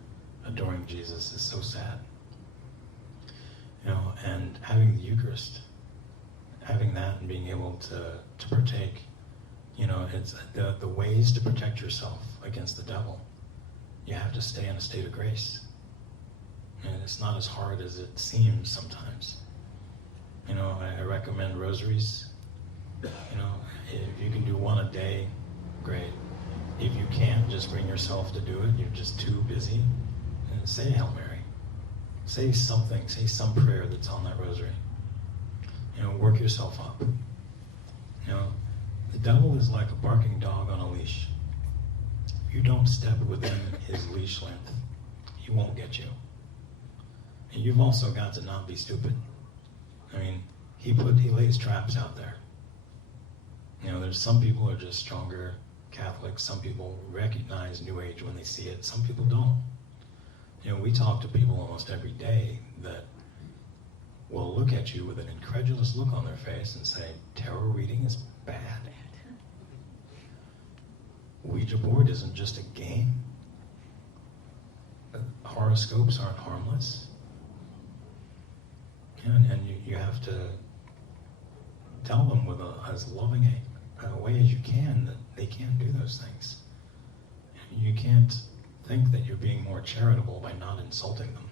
adoring Jesus is so sad. And having the Eucharist, having that and being able to partake, it's the ways to protect yourself against the devil. You have to stay in a state of grace. And it's not as hard as it seems sometimes. I recommend rosaries. If you can do one a day, great. If you can't, just bring yourself to do it. You're just too busy. And say Hail Mary. Say something. Say some prayer that's on that rosary. Work yourself up. The devil is like a barking dog on a leash. If you don't step within his leash length, he won't get you. And you've also got to not be stupid. He lays traps out there. There's some people who are just stronger Catholics. Some people recognize New Age when they see it. Some people don't. We talk to people almost every day that will look at you with an incredulous look on their face and say, tarot reading is bad. Ouija board isn't just a game. Horoscopes aren't harmless. And you have to tell them with as loving a way as you can that they can't do those things. You can't think that you're being more charitable by not insulting them.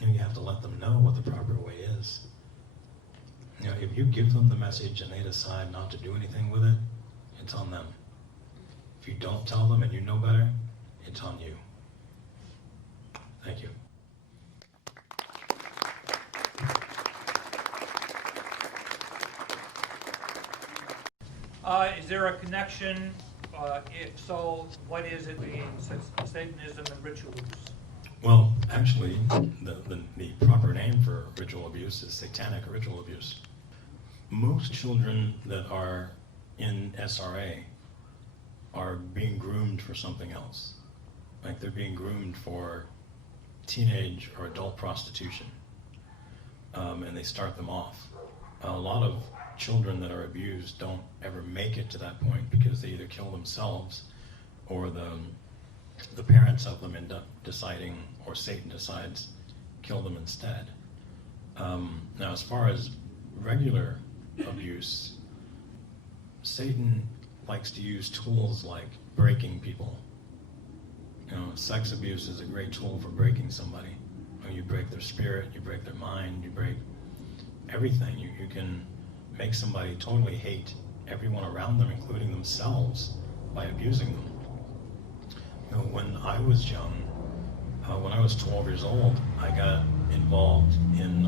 You have to let them know what the proper way is. If you give them the message and they decide not to do anything with it, it's on them. If you don't tell them and you know better, it's on you. Thank you. Is there a connection? If so, what is it between Satanism and ritual abuse? Well, actually, the proper name for ritual abuse is satanic ritual abuse. Most children that are in SRA are being groomed for something else. Like they're being groomed for teenage or adult prostitution. And they start them off. A lot of children that are abused don't ever make it to that point because they either kill themselves or the parents of them end up deciding, or Satan decides, kill them instead. Now, as far as regular abuse, Satan likes to use tools like breaking people. Sex abuse is a great tool for breaking somebody. You break their spirit, you break their mind, you break everything. You can make somebody totally hate everyone around them, including themselves, by abusing them. When I was young, when I was 12 years old, I got involved in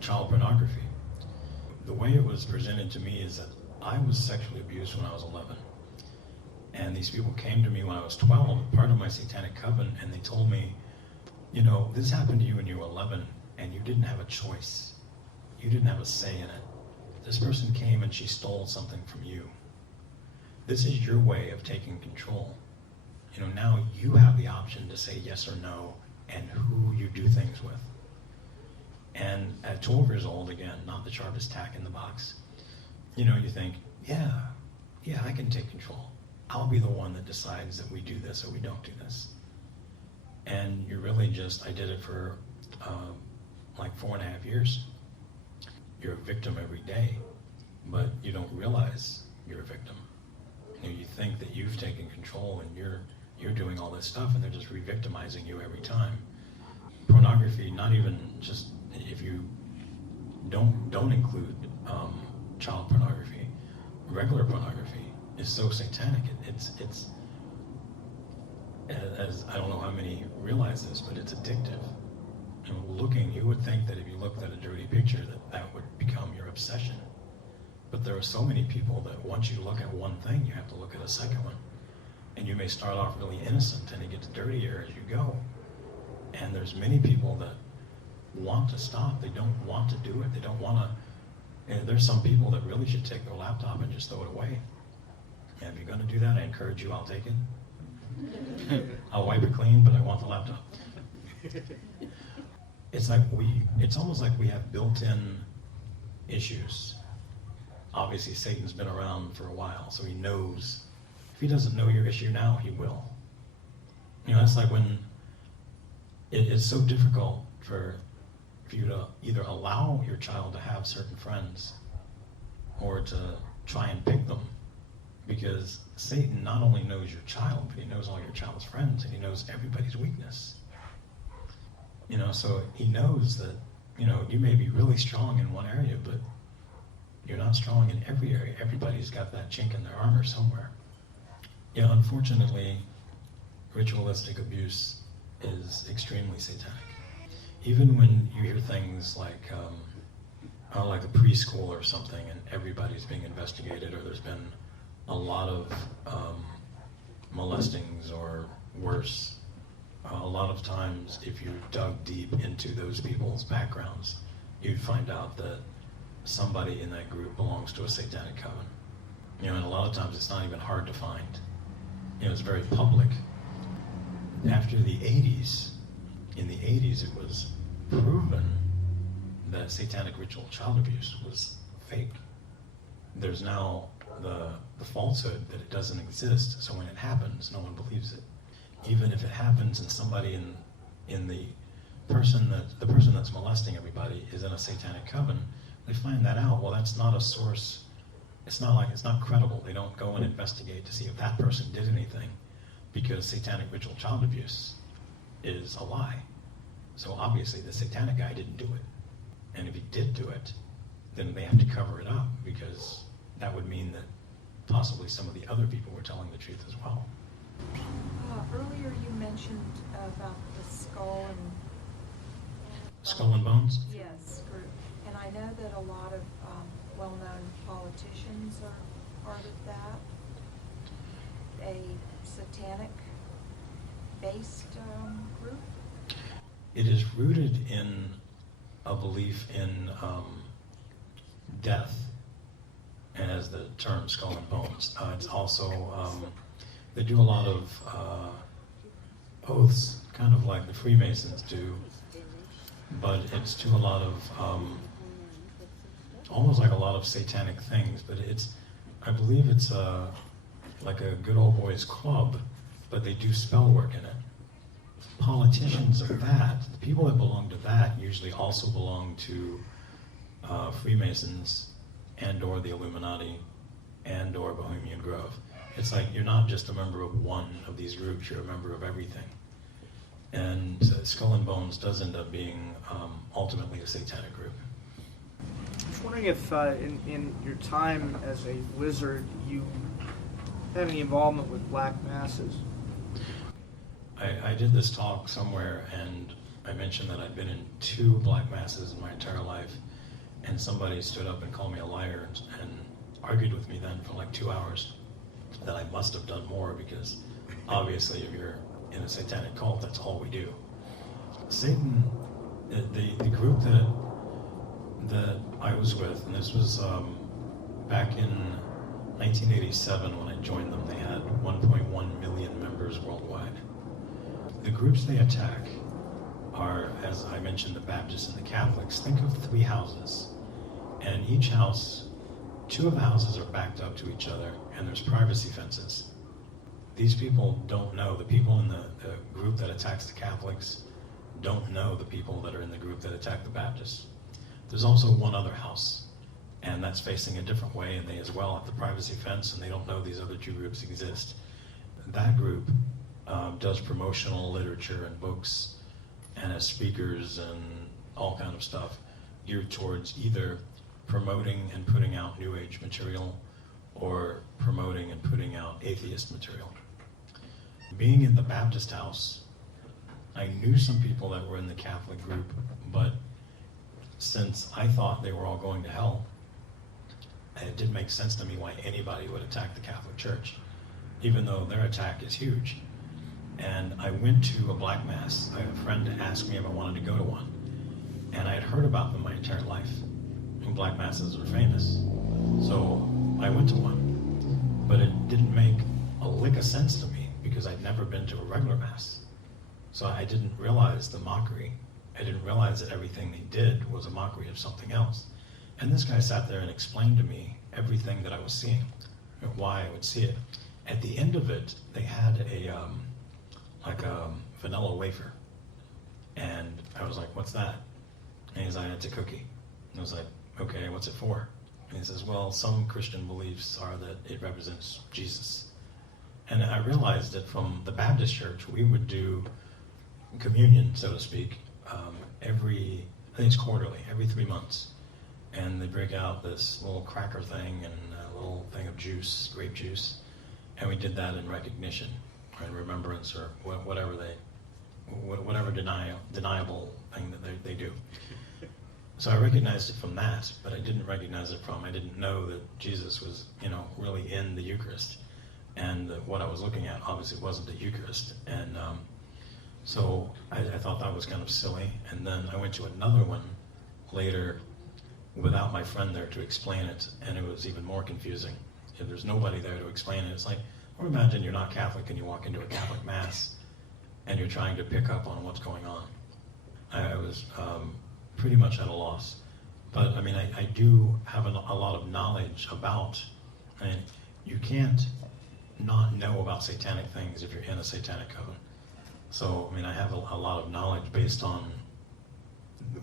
child pornography. The way it was presented to me is that I was sexually abused when I was 11. And these people came to me when I was 12, part of my satanic coven, and they told me, this happened to you when you were 11, and you didn't have a choice. You didn't have a say in it. This person came and she stole something from you. This is your way of taking control. Now you have the option to say yes or no and who you do things with. And at 12 years old, again, not the sharpest tack in the box, you think, yeah, I can take control. I'll be the one that decides that we do this or we don't do this. And you're really I did it for like 4.5 years. You're a victim every day, but you don't realize you're a victim. You think that you've taken control and you're doing all this stuff, and they're just re-victimizing you every time. Pornography, not even just if you don't include child pornography, regular pornography is so satanic. It's as I don't know how many realize this, but it's addictive. You would think that if you looked at a dirty picture that would become your obsession. But there are so many people that once you look at one thing, you have to look at a second one. And you may start off really innocent and it gets dirtier as you go. And there's many people that want to stop. They don't want to do it. They don't want to. And there's some people that really should take their laptop and just throw it away. And if you're going to do that, I encourage you, I'll take it. I'll wipe it clean, but I want the laptop. It's almost like we have built-in issues. Obviously, Satan's been around for a while, so he knows. If he doesn't know your issue now, he will. You know, it's like when it's so difficult for you to either allow your child to have certain friends or to try and pick them, because Satan not only knows your child, but he knows all your child's friends, and he knows everybody's weakness. You know, so he knows that, you know, you may be really strong in one area, but you're not strong in every area. Everybody's got that chink in their armor somewhere. You know, unfortunately, ritualistic abuse is extremely satanic. Even when you hear things like a preschool or something, and everybody's being investigated, or there's been a lot of molestings or worse, a lot of times if you dug deep into those people's backgrounds, you'd find out that somebody in that group belongs to a satanic coven. You know, and a lot of times it's not even hard to find. You know, it's very public. After the 80s, in the 80s it was proven that satanic ritual child abuse was fake. There's now the falsehood that it doesn't exist, so when it happens, no one believes it. Even if it happens and somebody in the person that's molesting everybody is in a satanic coven, they find that out, well, that's not a source. It's not credible. They don't go and investigate to see if that person did anything, because satanic ritual child abuse is a lie. So obviously the satanic guy didn't do it. And if he did do it, then they have to cover it up, because that would mean that possibly some of the other people were telling the truth as well. Earlier you mentioned about the Skull and Bones? Yes, group. And I know that a lot of well-known politicians are part of that. A satanic-based group? It is rooted in a belief in death, as the term Skull and Bones. It's also, they do a lot of oaths, kind of like the Freemasons do, but it's to a lot of, almost like a lot of satanic things, but I believe it's like a good old boys club, but they do spell work in it. Politicians of that, the people that belong to that usually also belong to Freemasons and or the Illuminati and or Bohemian Grove. It's like you're not just a member of one of these groups, you're a member of everything. And Skull and Bones does end up being ultimately a satanic group. I was wondering if in your time as a wizard, you have any involvement with black masses? I did this talk somewhere, and I mentioned that I'd been in 2 black masses in my entire life, and somebody stood up and called me a liar and argued with me then for like 2 hours that I must have done more, because obviously if you're in a satanic cult, that's all we do. Satan, the group that I was with, and this was back in 1987 when I joined them, they had 1.1 million members worldwide. The groups they attack are, as I mentioned, the Baptists and the Catholics. Think of 3 houses, and each house, 2 of the houses are backed up to each other, and there's privacy fences. These people don't know. The people in the group that attacks the Catholics don't know the people that are in the group that attack the Baptists. There's also one other house, and that's facing a different way, and they as well have the privacy fence, and they don't know these other 2 groups exist. That group does promotional literature and books, and has speakers and all kind of stuff geared towards either promoting and putting out New Age material or promoting and putting out atheist material. Being in the Baptist house, I knew some people that were in the Catholic group, but since I thought they were all going to hell, it didn't make sense to me why anybody would attack the Catholic Church, even though their attack is huge. And I went to a black mass. I had a friend asked me if I wanted to go to one, and I had heard about them my entire life, and black masses are famous. So I went to one, but it didn't make a lick of sense to me because I'd never been to a regular mass. So I didn't realize the mockery. I didn't realize that everything they did was a mockery of something else. And this guy sat there and explained to me everything that I was seeing, why I would see it. At the end of it, they had like a vanilla wafer. And I was like, what's that? And he's like, it's a cookie. And I was like, okay, what's it for? And he says, well, some Christian beliefs are that it represents Jesus. And I realized that from the Baptist church, we would do communion, so to speak, I think it's quarterly, every 3 months. And they break out this little cracker thing and a little thing of juice, grape juice. And we did that in recognition or in remembrance or whatever deniable thing that they do. So I recognized it from that, but I didn't recognize it from, I didn't know that Jesus was, really in the Eucharist. And what I was looking at obviously wasn't the Eucharist. And so I thought that was kind of silly. And then I went to another one later without my friend there to explain it, and it was even more confusing. And there's nobody there to explain it. It's like, or imagine you're not Catholic and you walk into a Catholic Mass and you're trying to pick up on what's going on. I was pretty much at a loss. But I mean, I do have a lot of knowledge about, and you can't not know about satanic things if you're in a satanic coven. So, I mean, I have a lot of knowledge based on,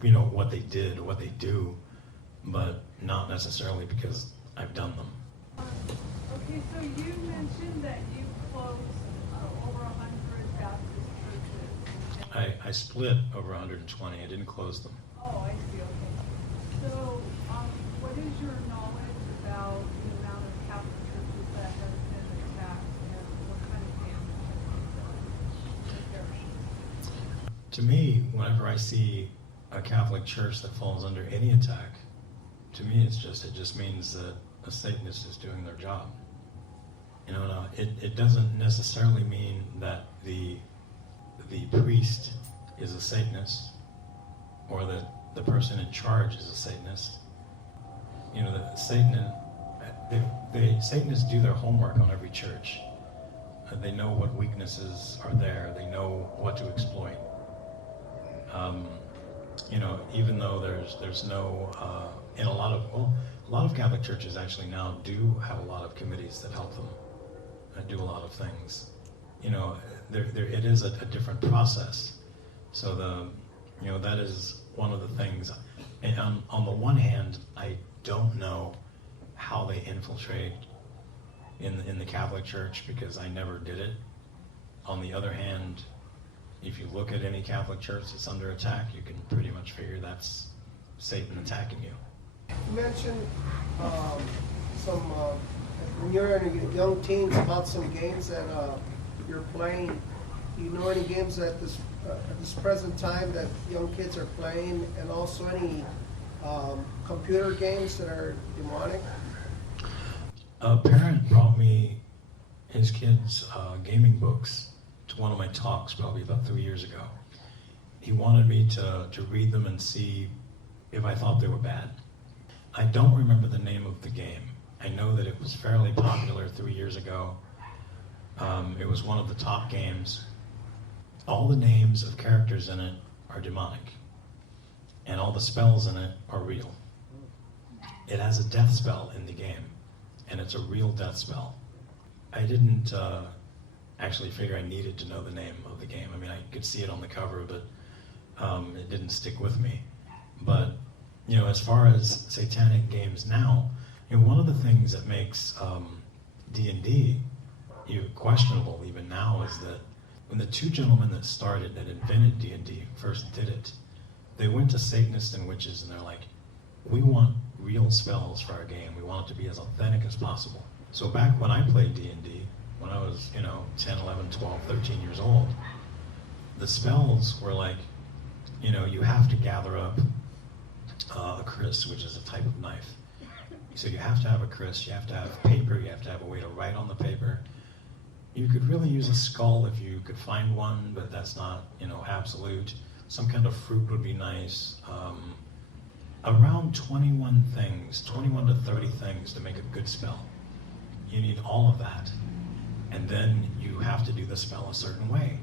what they did, what they do, but not necessarily because I've done them. Okay, so you mentioned that you closed over 100 Baptist churches. I split over 120. I didn't close them. Oh, I see, okay. So, what is your knowledge about the amount of Catholic churches that have been attacked and what kind of damage has been done to the parish? To me, whenever I see a Catholic church that falls under any attack, to me it just means that a Satanist is doing their job. It doesn't necessarily mean that the priest is a Satanist or that the person in charge is a Satanist. Satanists do their homework on every church. They know what weaknesses are there. They know what to exploit. Even though there's no, in a lot of Catholic churches actually now do have a lot of committees that help them do a lot of things. It is a different process. So that is one of the things. And on the one hand, I don't know how they infiltrate in the Catholic Church because I never did it. On the other hand, if you look at any Catholic church that's under attack, you can pretty much figure that's Satan attacking you. You mentioned when you're in young teens about some games that you're playing. Do you know any games at this present time that young kids are playing, and also any computer games that are demonic? A parent brought me his kids' gaming books to one of my talks probably about 3 years ago. He wanted me to read them and see if I thought they were bad. I don't remember the name of the game. I know that it was fairly popular 3 years ago. It was one of the top games. All the names of characters in it are demonic, and all the spells in it are real. It has a death spell in the game, and it's a real death spell. I didn't actually figure I needed to know the name of the game. I mean, I could see it on the cover, but it didn't stick with me. But, as far as satanic games now, one of the things that makes D&D questionable even now is that when the two gentlemen that invented D&D first did it, they went to Satanists and witches and they're like, we want real spells for our game. We want it to be as authentic as possible. So back when I played D&D, when I was, 10, 11, 12, 13 years old, the spells were like, you have to gather up a kris, which is a type of knife. So you have to have a kris, you have to have paper, you have to have a way to write on the paper. You could really use a skull if you could find one, but that's not, absolute. Some kind of fruit would be nice. Around 21 to 30 things to make a good spell. You need all of that. And then you have to do the spell a certain way.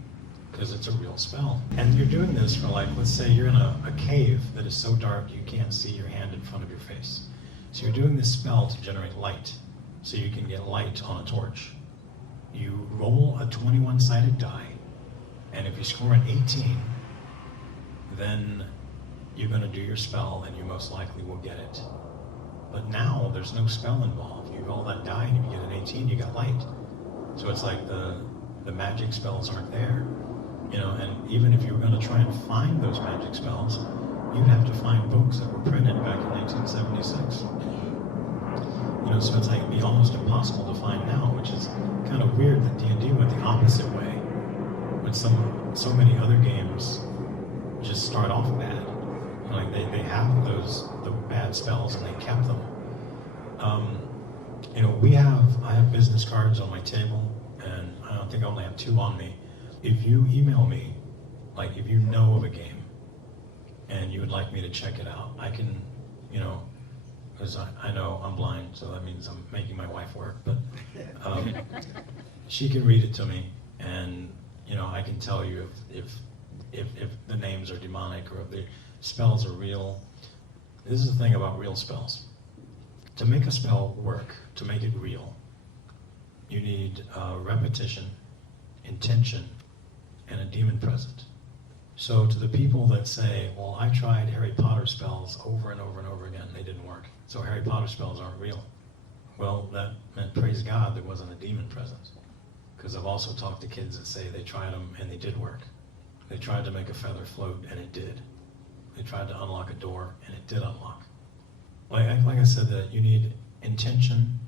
because it's a real spell. And you're doing this for, like, let's say you're in a cave that is so dark you can't see your hand in front of your face. So you're doing this spell to generate light, so you can get light on a torch. You roll a 21-sided die, and if you score an 18, then you're going to do your spell, and you most likely will get it. But now there's no spell involved. You roll that die, and if you get an 18, you got light. So it's like the magic spells aren't there, you know. And even if you were going to try and find those magic spells, you'd have to find books that were printed back in 1976. You know, so it's like it'd be almost impossible to find now, which is kind of weird that D&D went the opposite way. When so many other games just start off bad. Like they have the bad spells and they kept them. You know, I have business cards on my table, and I don't think I only have 2 on me. If you email me, like if you know of a game and you would like me to check it out, I can, you know, because I know I'm blind, so that means I'm making my wife work, but she can read it to me, and you know, I can tell you if the names are demonic or if the spells are real. This is the thing about real spells. To make a spell work, to make it real, you need repetition, intention, and a demon present. So to the people that say, well, I tried Harry Potter spells over and over and over again, they didn't work. So Harry Potter spells aren't real. Well, that meant, praise God, there wasn't a demon present. Because I've also talked to kids that say they tried them and they did work. They tried to make a feather float and it did. They tried to unlock a door and it did unlock. Like I said, that you need intention.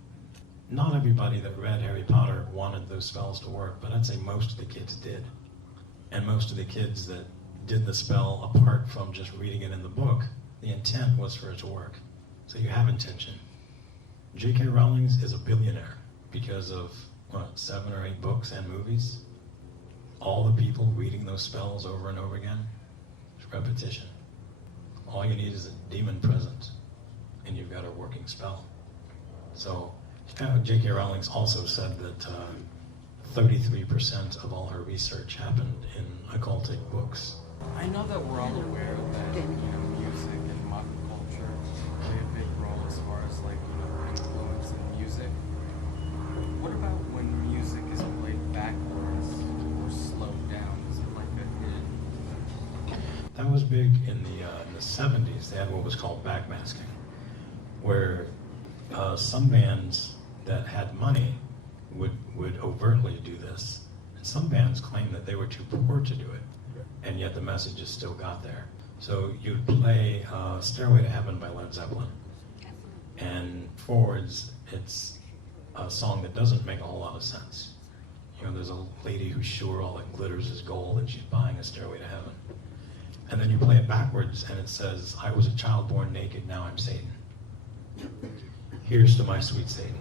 Not everybody that read Harry Potter wanted those spells to work, but I'd say most of the kids did. And most of the kids that did the spell, apart from just reading it in the book, the intent was for it to work. So you have intention. J.K. Rowling is a billionaire because of, 7 or 8 books and movies? All the people reading those spells over and over again? It's repetition. All you need is a demon present, and you've got a working spell. So J.K. Rowling also said that 33% of all her research happened in occultic books. I know that we're all aware that music and pop culture play a big role as far as influence in music. What about when music is played backwards or slowed down? Is it like a hit? That was big in the 70s. They had what was called backmasking, where some bands that had money would overtly do this. And some bands claimed that they were too poor to do it, and yet the messages still got there. So you'd play Stairway to Heaven by Led Zeppelin, and forwards it's a song that doesn't make a whole lot of sense. You know, there's a lady who's sure all that glitters is gold and she's buying a Stairway to Heaven. And then you play it backwards and it says, I was a child born naked, now I'm Satan. Here's to my sweet Satan.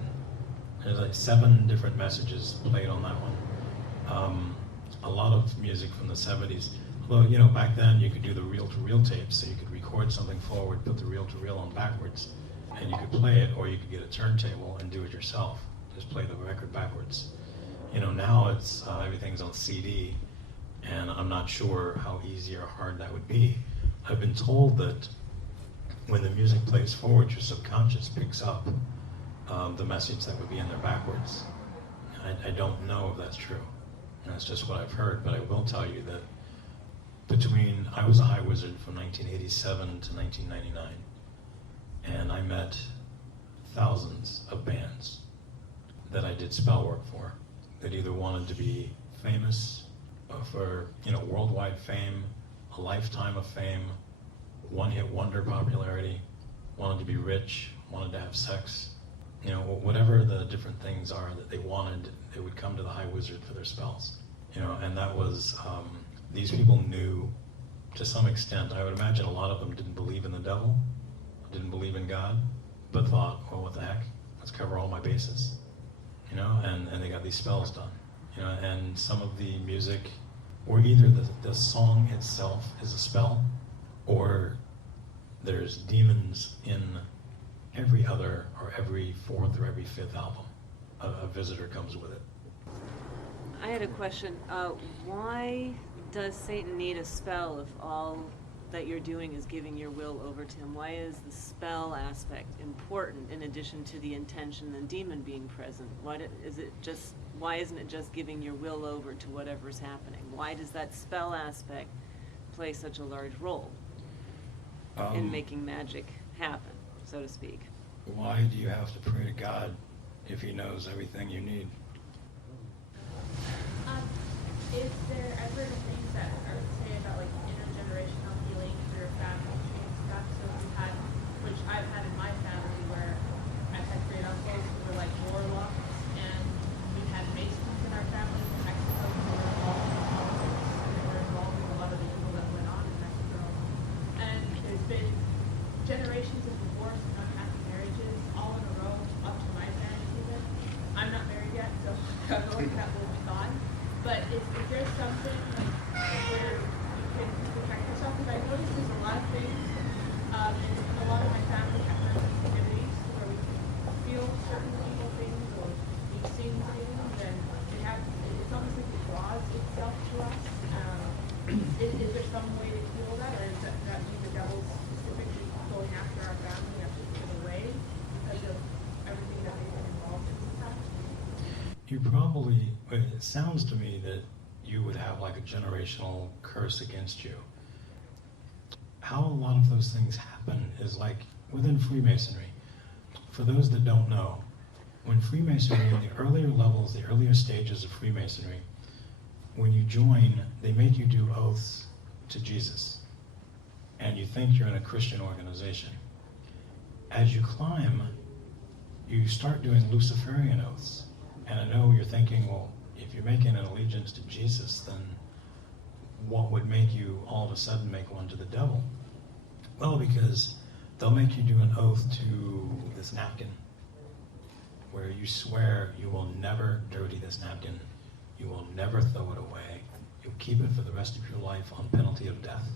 There's like 7 different messages played on that one. A lot of music from the 70s. Although, you know, back then you could do the reel-to-reel tapes, so you could record something forward, put the reel-to-reel on backwards, and you could play it, or you could get a turntable and do it yourself. Just play the record backwards. You know, now it's everything's on CD, and I'm not sure how easy or hard that would be. I've been told that when the music plays forward, your subconscious picks up the message that would be in there backwards. I don't know if that's true. That's just what I've heard, but I will tell you that I was a high wizard from 1987 to 1999, and I met thousands of bands that I did spell work for that either wanted to be famous for, worldwide fame, a lifetime of fame, one-hit wonder popularity, wanted to be rich, wanted to have sex, whatever the different things are that they wanted, they would come to the high wizard for their spells. And that was, these people knew to some extent. I would imagine a lot of them didn't believe in the devil, didn't believe in God, but thought, well, what the heck, let's cover all my bases, and they got these spells done, and some of the music, or either the song itself is a spell, or there's demons in every other, or every 4th or every 5th album. A visitor comes with it. I had a question. Why does Satan need a spell if all that you're doing is giving your will over to him? Why is the spell aspect important in addition to the intention and demon being present? Why isn't it just giving your will over to whatever's happening? Why does that spell aspect play such a large role in making magic happen, so to speak? Why do you have to pray to God if he knows everything you need? Is there, I've heard of things that are say about like intergenerational healing through family tree and stuff. So we had, which I've had in my family, where I've had great uncles who were like warlocks, and we had Masons in our family in Mexico who were involved in politics, and they were involved in a lot of the evil that went on in Mexico. And there's been generations of divorce and unhappy marriages all in a row up to my parents even. I'm not married yet, so I don't know if that will be gone. But is there something like where you can protect yourself? Because I noticed there's a lot of things, and a lot of my family have done activities where we can feel certain evil things or we've seen things, and it's almost like it draws itself to us. Is there some way to heal that, or is that mean the devil's specifically going after our family after taken away because of everything that they've been involved in the past? You probably, it sounds to me that you would have like a generational curse against you. How a lot of those things happen is like within Freemasonry. For those that don't know, when Freemasonry, in the earlier levels, the earlier stages of Freemasonry, when you join, they make you do oaths to Jesus. And you think you're in a Christian organization. As you climb, you start doing Luciferian oaths. And I know you're thinking, well, if you're making an allegiance to Jesus, then what would make you all of a sudden make one to the devil? Well, because they'll make you do an oath to this napkin, where you swear you will never dirty this napkin, you will never throw it away, you'll keep it for the rest of your life on penalty of death.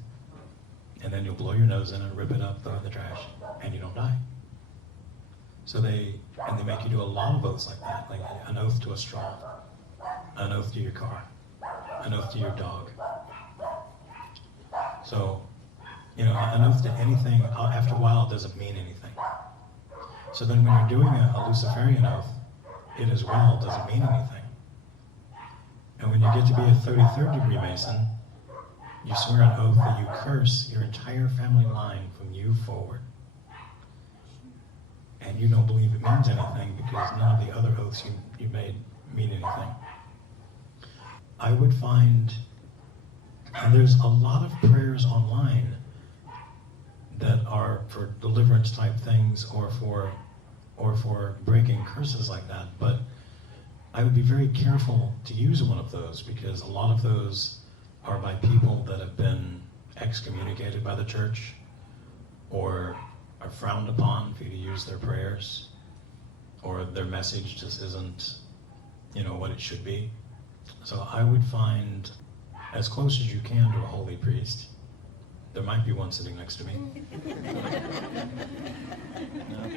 And then you'll blow your nose in it, rip it up, throw it in the trash, and you don't die. So they make you do a lot of oaths like that, like an oath to a straw, an oath to your car, an oath to your dog. So, an oath to anything, after a while, it doesn't mean anything. So then when you're doing a Luciferian oath, it as well doesn't mean anything. And when you get to be a 33rd degree Mason, you swear an oath that you curse your entire family line from you forward. And you don't believe it means anything because none of the other oaths you made mean anything. I would find, and there's a lot of prayers online that are for deliverance type things or for breaking curses like that, but I would be very careful to use one of those because a lot of those are by people that have been excommunicated by the church or are frowned upon for you to use their prayers, or their message just isn't, what it should be. So I would find as close as you can to a holy priest. There might be one sitting next to me. No.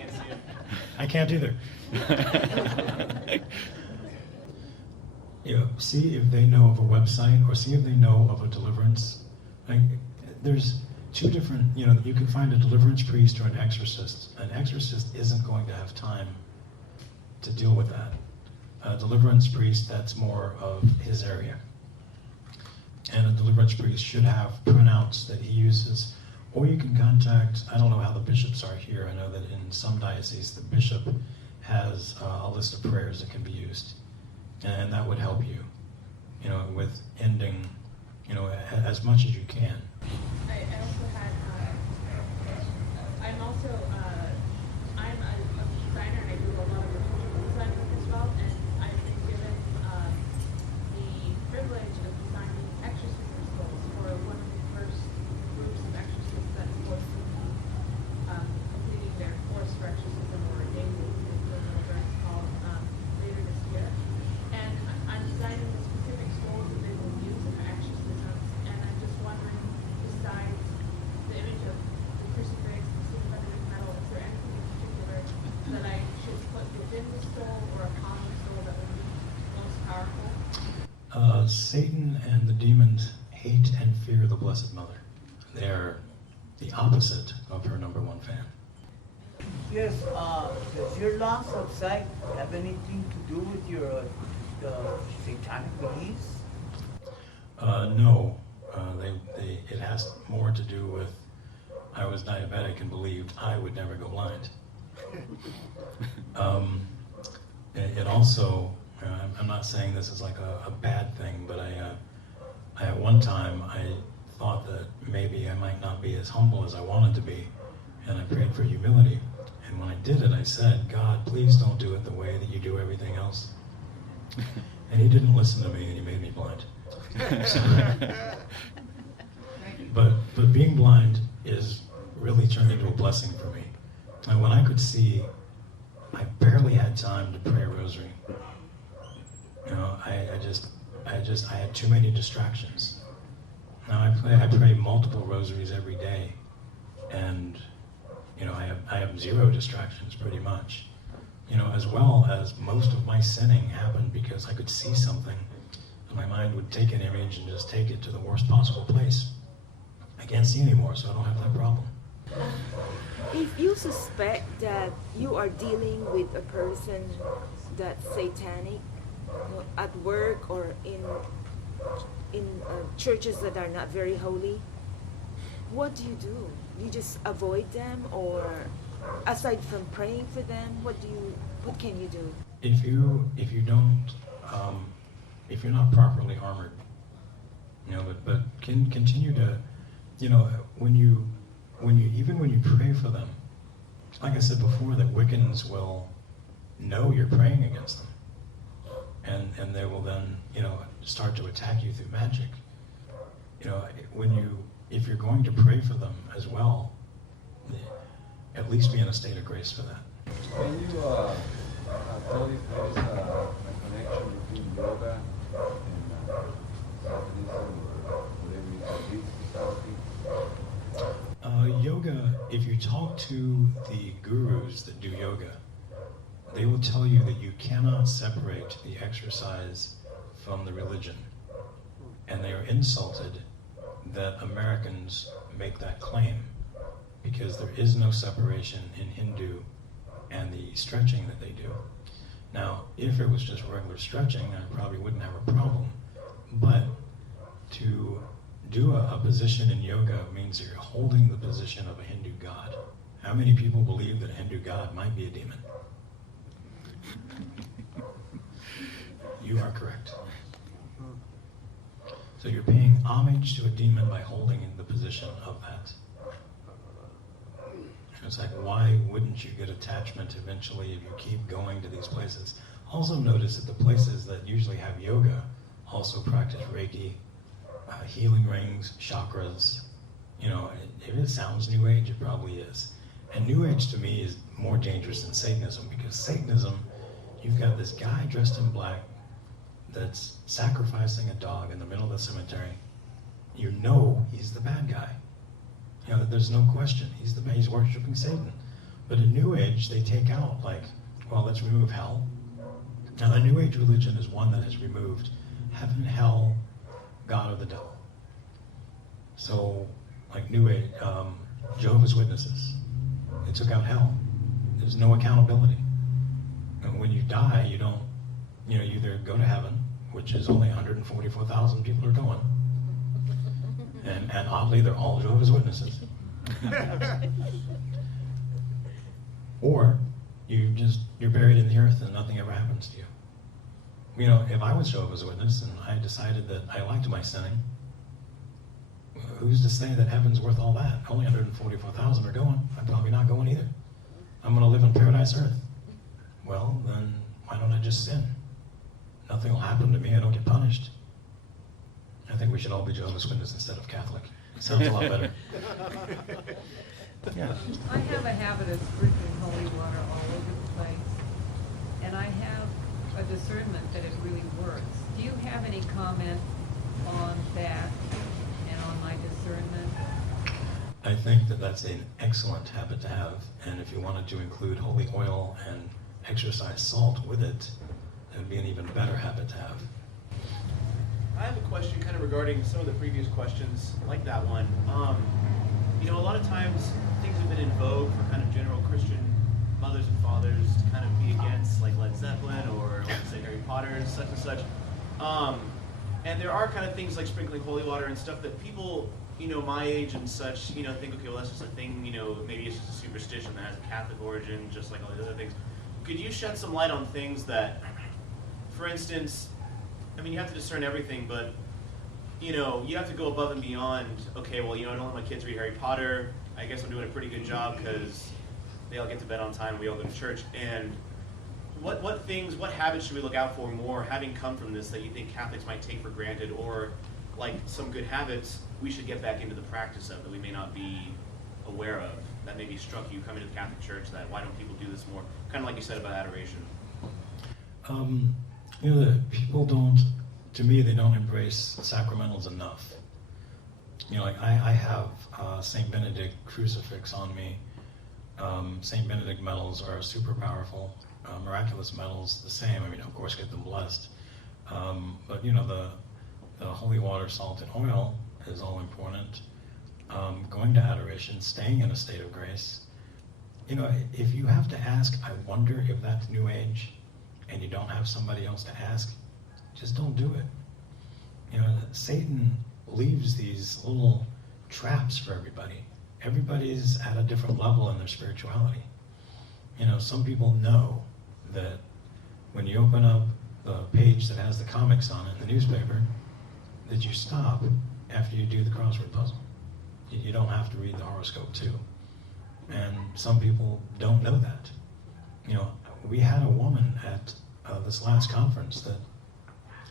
I can't either. See if they know of a website or see if they know of a deliverance. There's two different, you can find a deliverance priest or an exorcist. An exorcist isn't going to have time to deal with that. A deliverance priest, that's more of his area. And a deliverance priest should have printouts that he uses. Or you can contact, I don't know how the bishops are here. I know that in some dioceses, the bishop has a list of prayers that can be used. And that would help you, with ending, as much as you can. I also had, I'm a designer and I do a lot of liturgical design work as well, and I've been given the privilege of designing exorcism skulls for one of the first groups of exorcists that's supposed to be completing their course for exorcism or ordained, whatever it's called, later this year. And I'm designing the specific skulls that they will use in their exorcisms, and I'm just wondering, besides the image of the crucifix and sympathetic metal, is there anything in particular that I should put within the skull or upon the skull that would be most powerful? Satan and the demons hate the Blessed Mother. They're the opposite of her number one fan. Yes, does your loss of sight have anything to do with your the satanic beliefs? No, it has more to do with I was diabetic and believed I would never go blind. It also, I'm not saying this is like a bad thing, but I at one time I thought that maybe I might not be as humble as I wanted to be, and I prayed for humility. And when I did it, I said, God, please don't do it the way that you do everything else. And he didn't listen to me, and he made me blind. But being blind is really turned into a blessing for me. And when I could see, I barely had time to pray a rosary. You know, I had too many distractions. Now I pray multiple rosaries every day, and you know, I have zero distractions pretty much. You know, as well as most of my sinning happened because I could see something, and my mind would take an image and just take it to the worst possible place. I can't see anymore, so I don't have that problem. If you suspect that you are dealing with a person that's satanic, you know, at work or in churches that are not very holy, what do? You just avoid them, or aside from praying for them, what can you do? If you're not properly armored, you know, but continue to, you know, when you pray for them, like I said before, that Wiccans will know you're praying against them, and they will then, you know, start to attack you through magic. You know, if you're going to pray for them as well, at least be in a state of grace for that. Can you tell if there's a connection between yoga and Satanism or whatever it is, Yoga, if you talk to the gurus that do yoga, they will tell you that you cannot separate the exercise from the religion. And they are insulted that Americans make that claim, because there is no separation in Hindu and the stretching that they do. Now, if it was just regular stretching, I probably wouldn't have a problem. But to do a position in yoga means that you're holding the position of a Hindu god. How many people believe that a Hindu god might be a demon? You are correct. So you're paying homage to a demon by holding in the position of that. It's like, why wouldn't you get attachment eventually if you keep going to these places? Also notice that the places that usually have yoga also practice Reiki, healing rings, chakras. You know, if it sounds New Age, it probably is. And New Age to me is more dangerous than Satanism, because Satanism, you've got this guy dressed in black that's sacrificing a dog in the middle of the cemetery. You know he's the bad guy. You know, there's no question. He's worshiping Satan. But in New Age, they take out, like, well, let's remove hell. Now, the New Age religion is one that has removed heaven, hell, God, or the devil. So, like New Age, Jehovah's Witnesses, they took out hell. There's no accountability. And when you die, you don't, you know, you either go to heaven, which is only 144,000 people are going, and oddly, they're all Jehovah's Witnesses. Or you're buried in the earth and nothing ever happens to you. You know, if I was Jehovah's Witness and I decided that I liked my sinning, who's to say that heaven's worth all that? Only 144,000 are going. I'm probably not going either. I'm going to live on paradise earth. Well, then why don't I just sin? Nothing will happen to me. I don't get punished. I think we should all be Jehovah's Witnesses instead of Catholic. It sounds a lot better. Yeah. I have a habit of sprinkling holy water all over the place, and I have a discernment that it really works. Do you have any comment on that and on my discernment? I think that that's an excellent habit to have, and if you wanted to include holy oil and exercise salt with it, it would be an even better habit to have. I have a question kind of regarding some of the previous questions, like that one. You know, a lot of times things have been in vogue for kind of general Christian mothers and fathers to kind of be against, like Led Zeppelin or, let's say, Harry Potter and such. And there are kind of things like sprinkling holy water and stuff that people, you know, my age and such, you know, think, okay, well, that's just a thing, you know, maybe it's just a superstition that has a Catholic origin, just like all these other things. Could you shed some light on things that, for instance, I mean, you have to discern everything, but, you know, you have to go above and beyond, okay, well, you know, I don't let my kids read Harry Potter. I guess I'm doing a pretty good job because they all get to bed on time, we all go to church. And what habits should we look out for more, having come from this, that you think Catholics might take for granted, or like some good habits we should get back into the practice of that we may not be aware of, that maybe struck you coming to the Catholic Church, that why don't people do this more? Kind of like you said about adoration. You know, the people don't, to me, they don't embrace sacramentals enough. You know, like I have St. Benedict crucifix on me. St. Benedict medals are super powerful. Miraculous medals, the same. I mean, of course, get them blessed. But, you know, the holy water, salt, and oil is all important. Going to adoration, staying in a state of grace. You know, if you have to ask, I wonder if that's New Age, and you don't have somebody else to ask, just don't do it. You know, Satan leaves these little traps for everybody. Everybody's at a different level in their spirituality. You know, some people know that when you open up the page that has the comics on it in the newspaper, that you stop after you do the crossword puzzle. You don't have to read the horoscope too. And some people don't know that. You know, we had a woman at this last conference that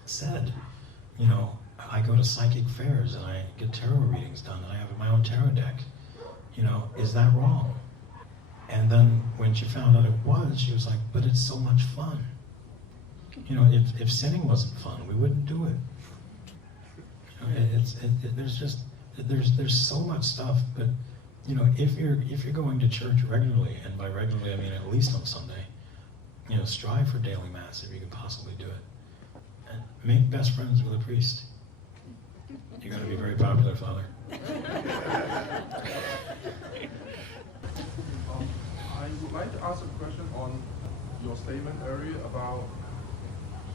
said, you know, I go to psychic fairs and I get tarot readings done and I have my own tarot deck. You know, is that wrong? And then when she found out it was, she was like, but it's so much fun. You know, if sinning wasn't fun, we wouldn't do it. You know, there's so much stuff, but you know, if you're going to church regularly, and by regularly I mean at least on Sunday, you know, strive for daily mass if you can possibly do it. And make best friends with a priest. You're going to be very popular, Father. I would like to ask a question on your statement earlier about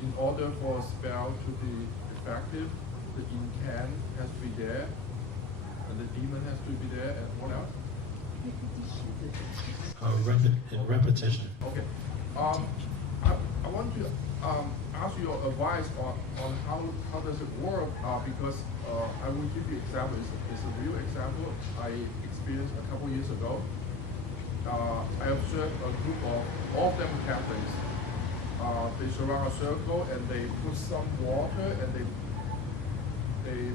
in order for a spell to be effective, the intent has to be there, and the demon has to be there, and what else? Repetition. Okay. I want to ask your advice on how does it work, because I will give you an example. It's a real example I experienced a couple years ago. I observed a group of all of them Catholics. They surround a circle and they put some water and they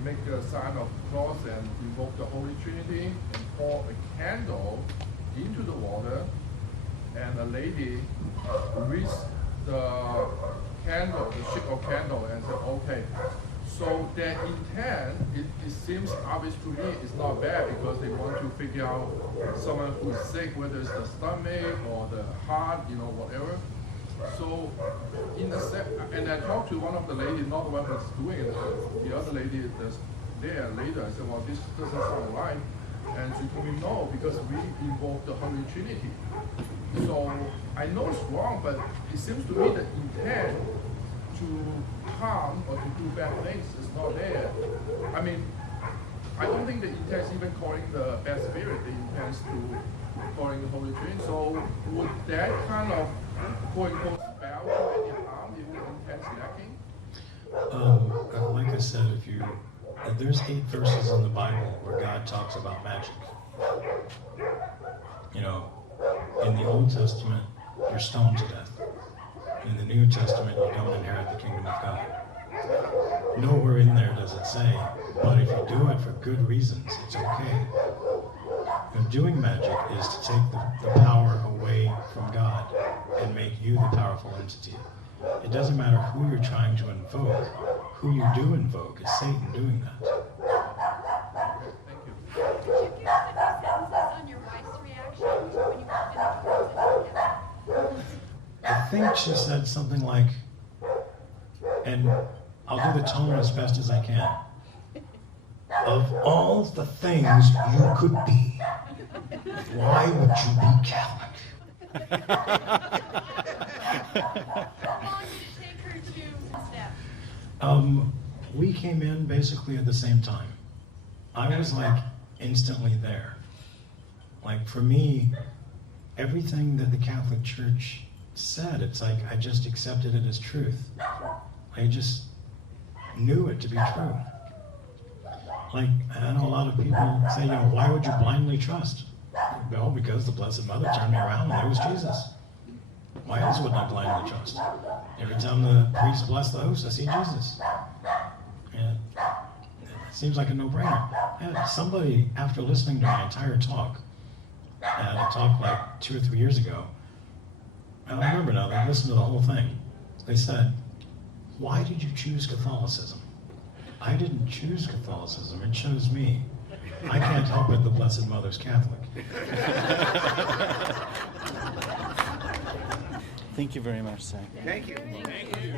make a sign of cross and invoke the Holy Trinity and pour a candle into the water, and a lady reads the candle, the stick of candle, and said, okay. So their intent, it seems obvious to me, is not bad because they want to figure out someone who is sick, whether it's the stomach or the heart, you know, whatever. So, and I talked to one of the ladies, not the one that's doing it, the other lady that's there later. I said, well, this doesn't sound right. And she told me, no, because we invoke the Holy Trinity. So, I know it's wrong, but it seems to me the intent to harm or to do bad things is not there. I mean, I don't think the intent is even calling the bad spirit, the intent is to calling the Holy Trinity. So, would that kind of quote-unquote spell do any harm if the intent is lacking? Like I said, there's 8 verses in the Bible where God talks about magic. You know, in the Old Testament, you're stoned to death. In the New Testament, you don't inherit the kingdom of God. Nowhere in there does it say, but if you do it for good reasons, it's okay. And doing magic is to take the power away from God and make you the powerful entity. It doesn't matter who you're trying to invoke. Who you do invoke is Satan doing that. Thank you. Could you give a few sentences on your wife's reaction when you walked into the room? I think she said something like, and I'll do the tone as best as I can. Of all the things you could be, why would you be Catholic? We came in basically at the same time. I was like instantly there. Like for me, everything that the Catholic Church said, it's like I just accepted it as truth. I just knew it to be true. Like, I know a lot of people say, why would you blindly trust? Well, because the Blessed Mother turned me around and there was Jesus. Why else would I blindly trust? Every time the priest blessed the host, I see Jesus. And it seems like a no-brainer. And somebody, after listening to my entire talk, at a talk like 2 or 3 years ago, I don't remember now, they listened to the whole thing. They said, why did you choose Catholicism? I didn't choose Catholicism, it chose me. I can't help it, the Blessed Mother's Catholic. Thank you very much, Zach. Thank you. Thank you.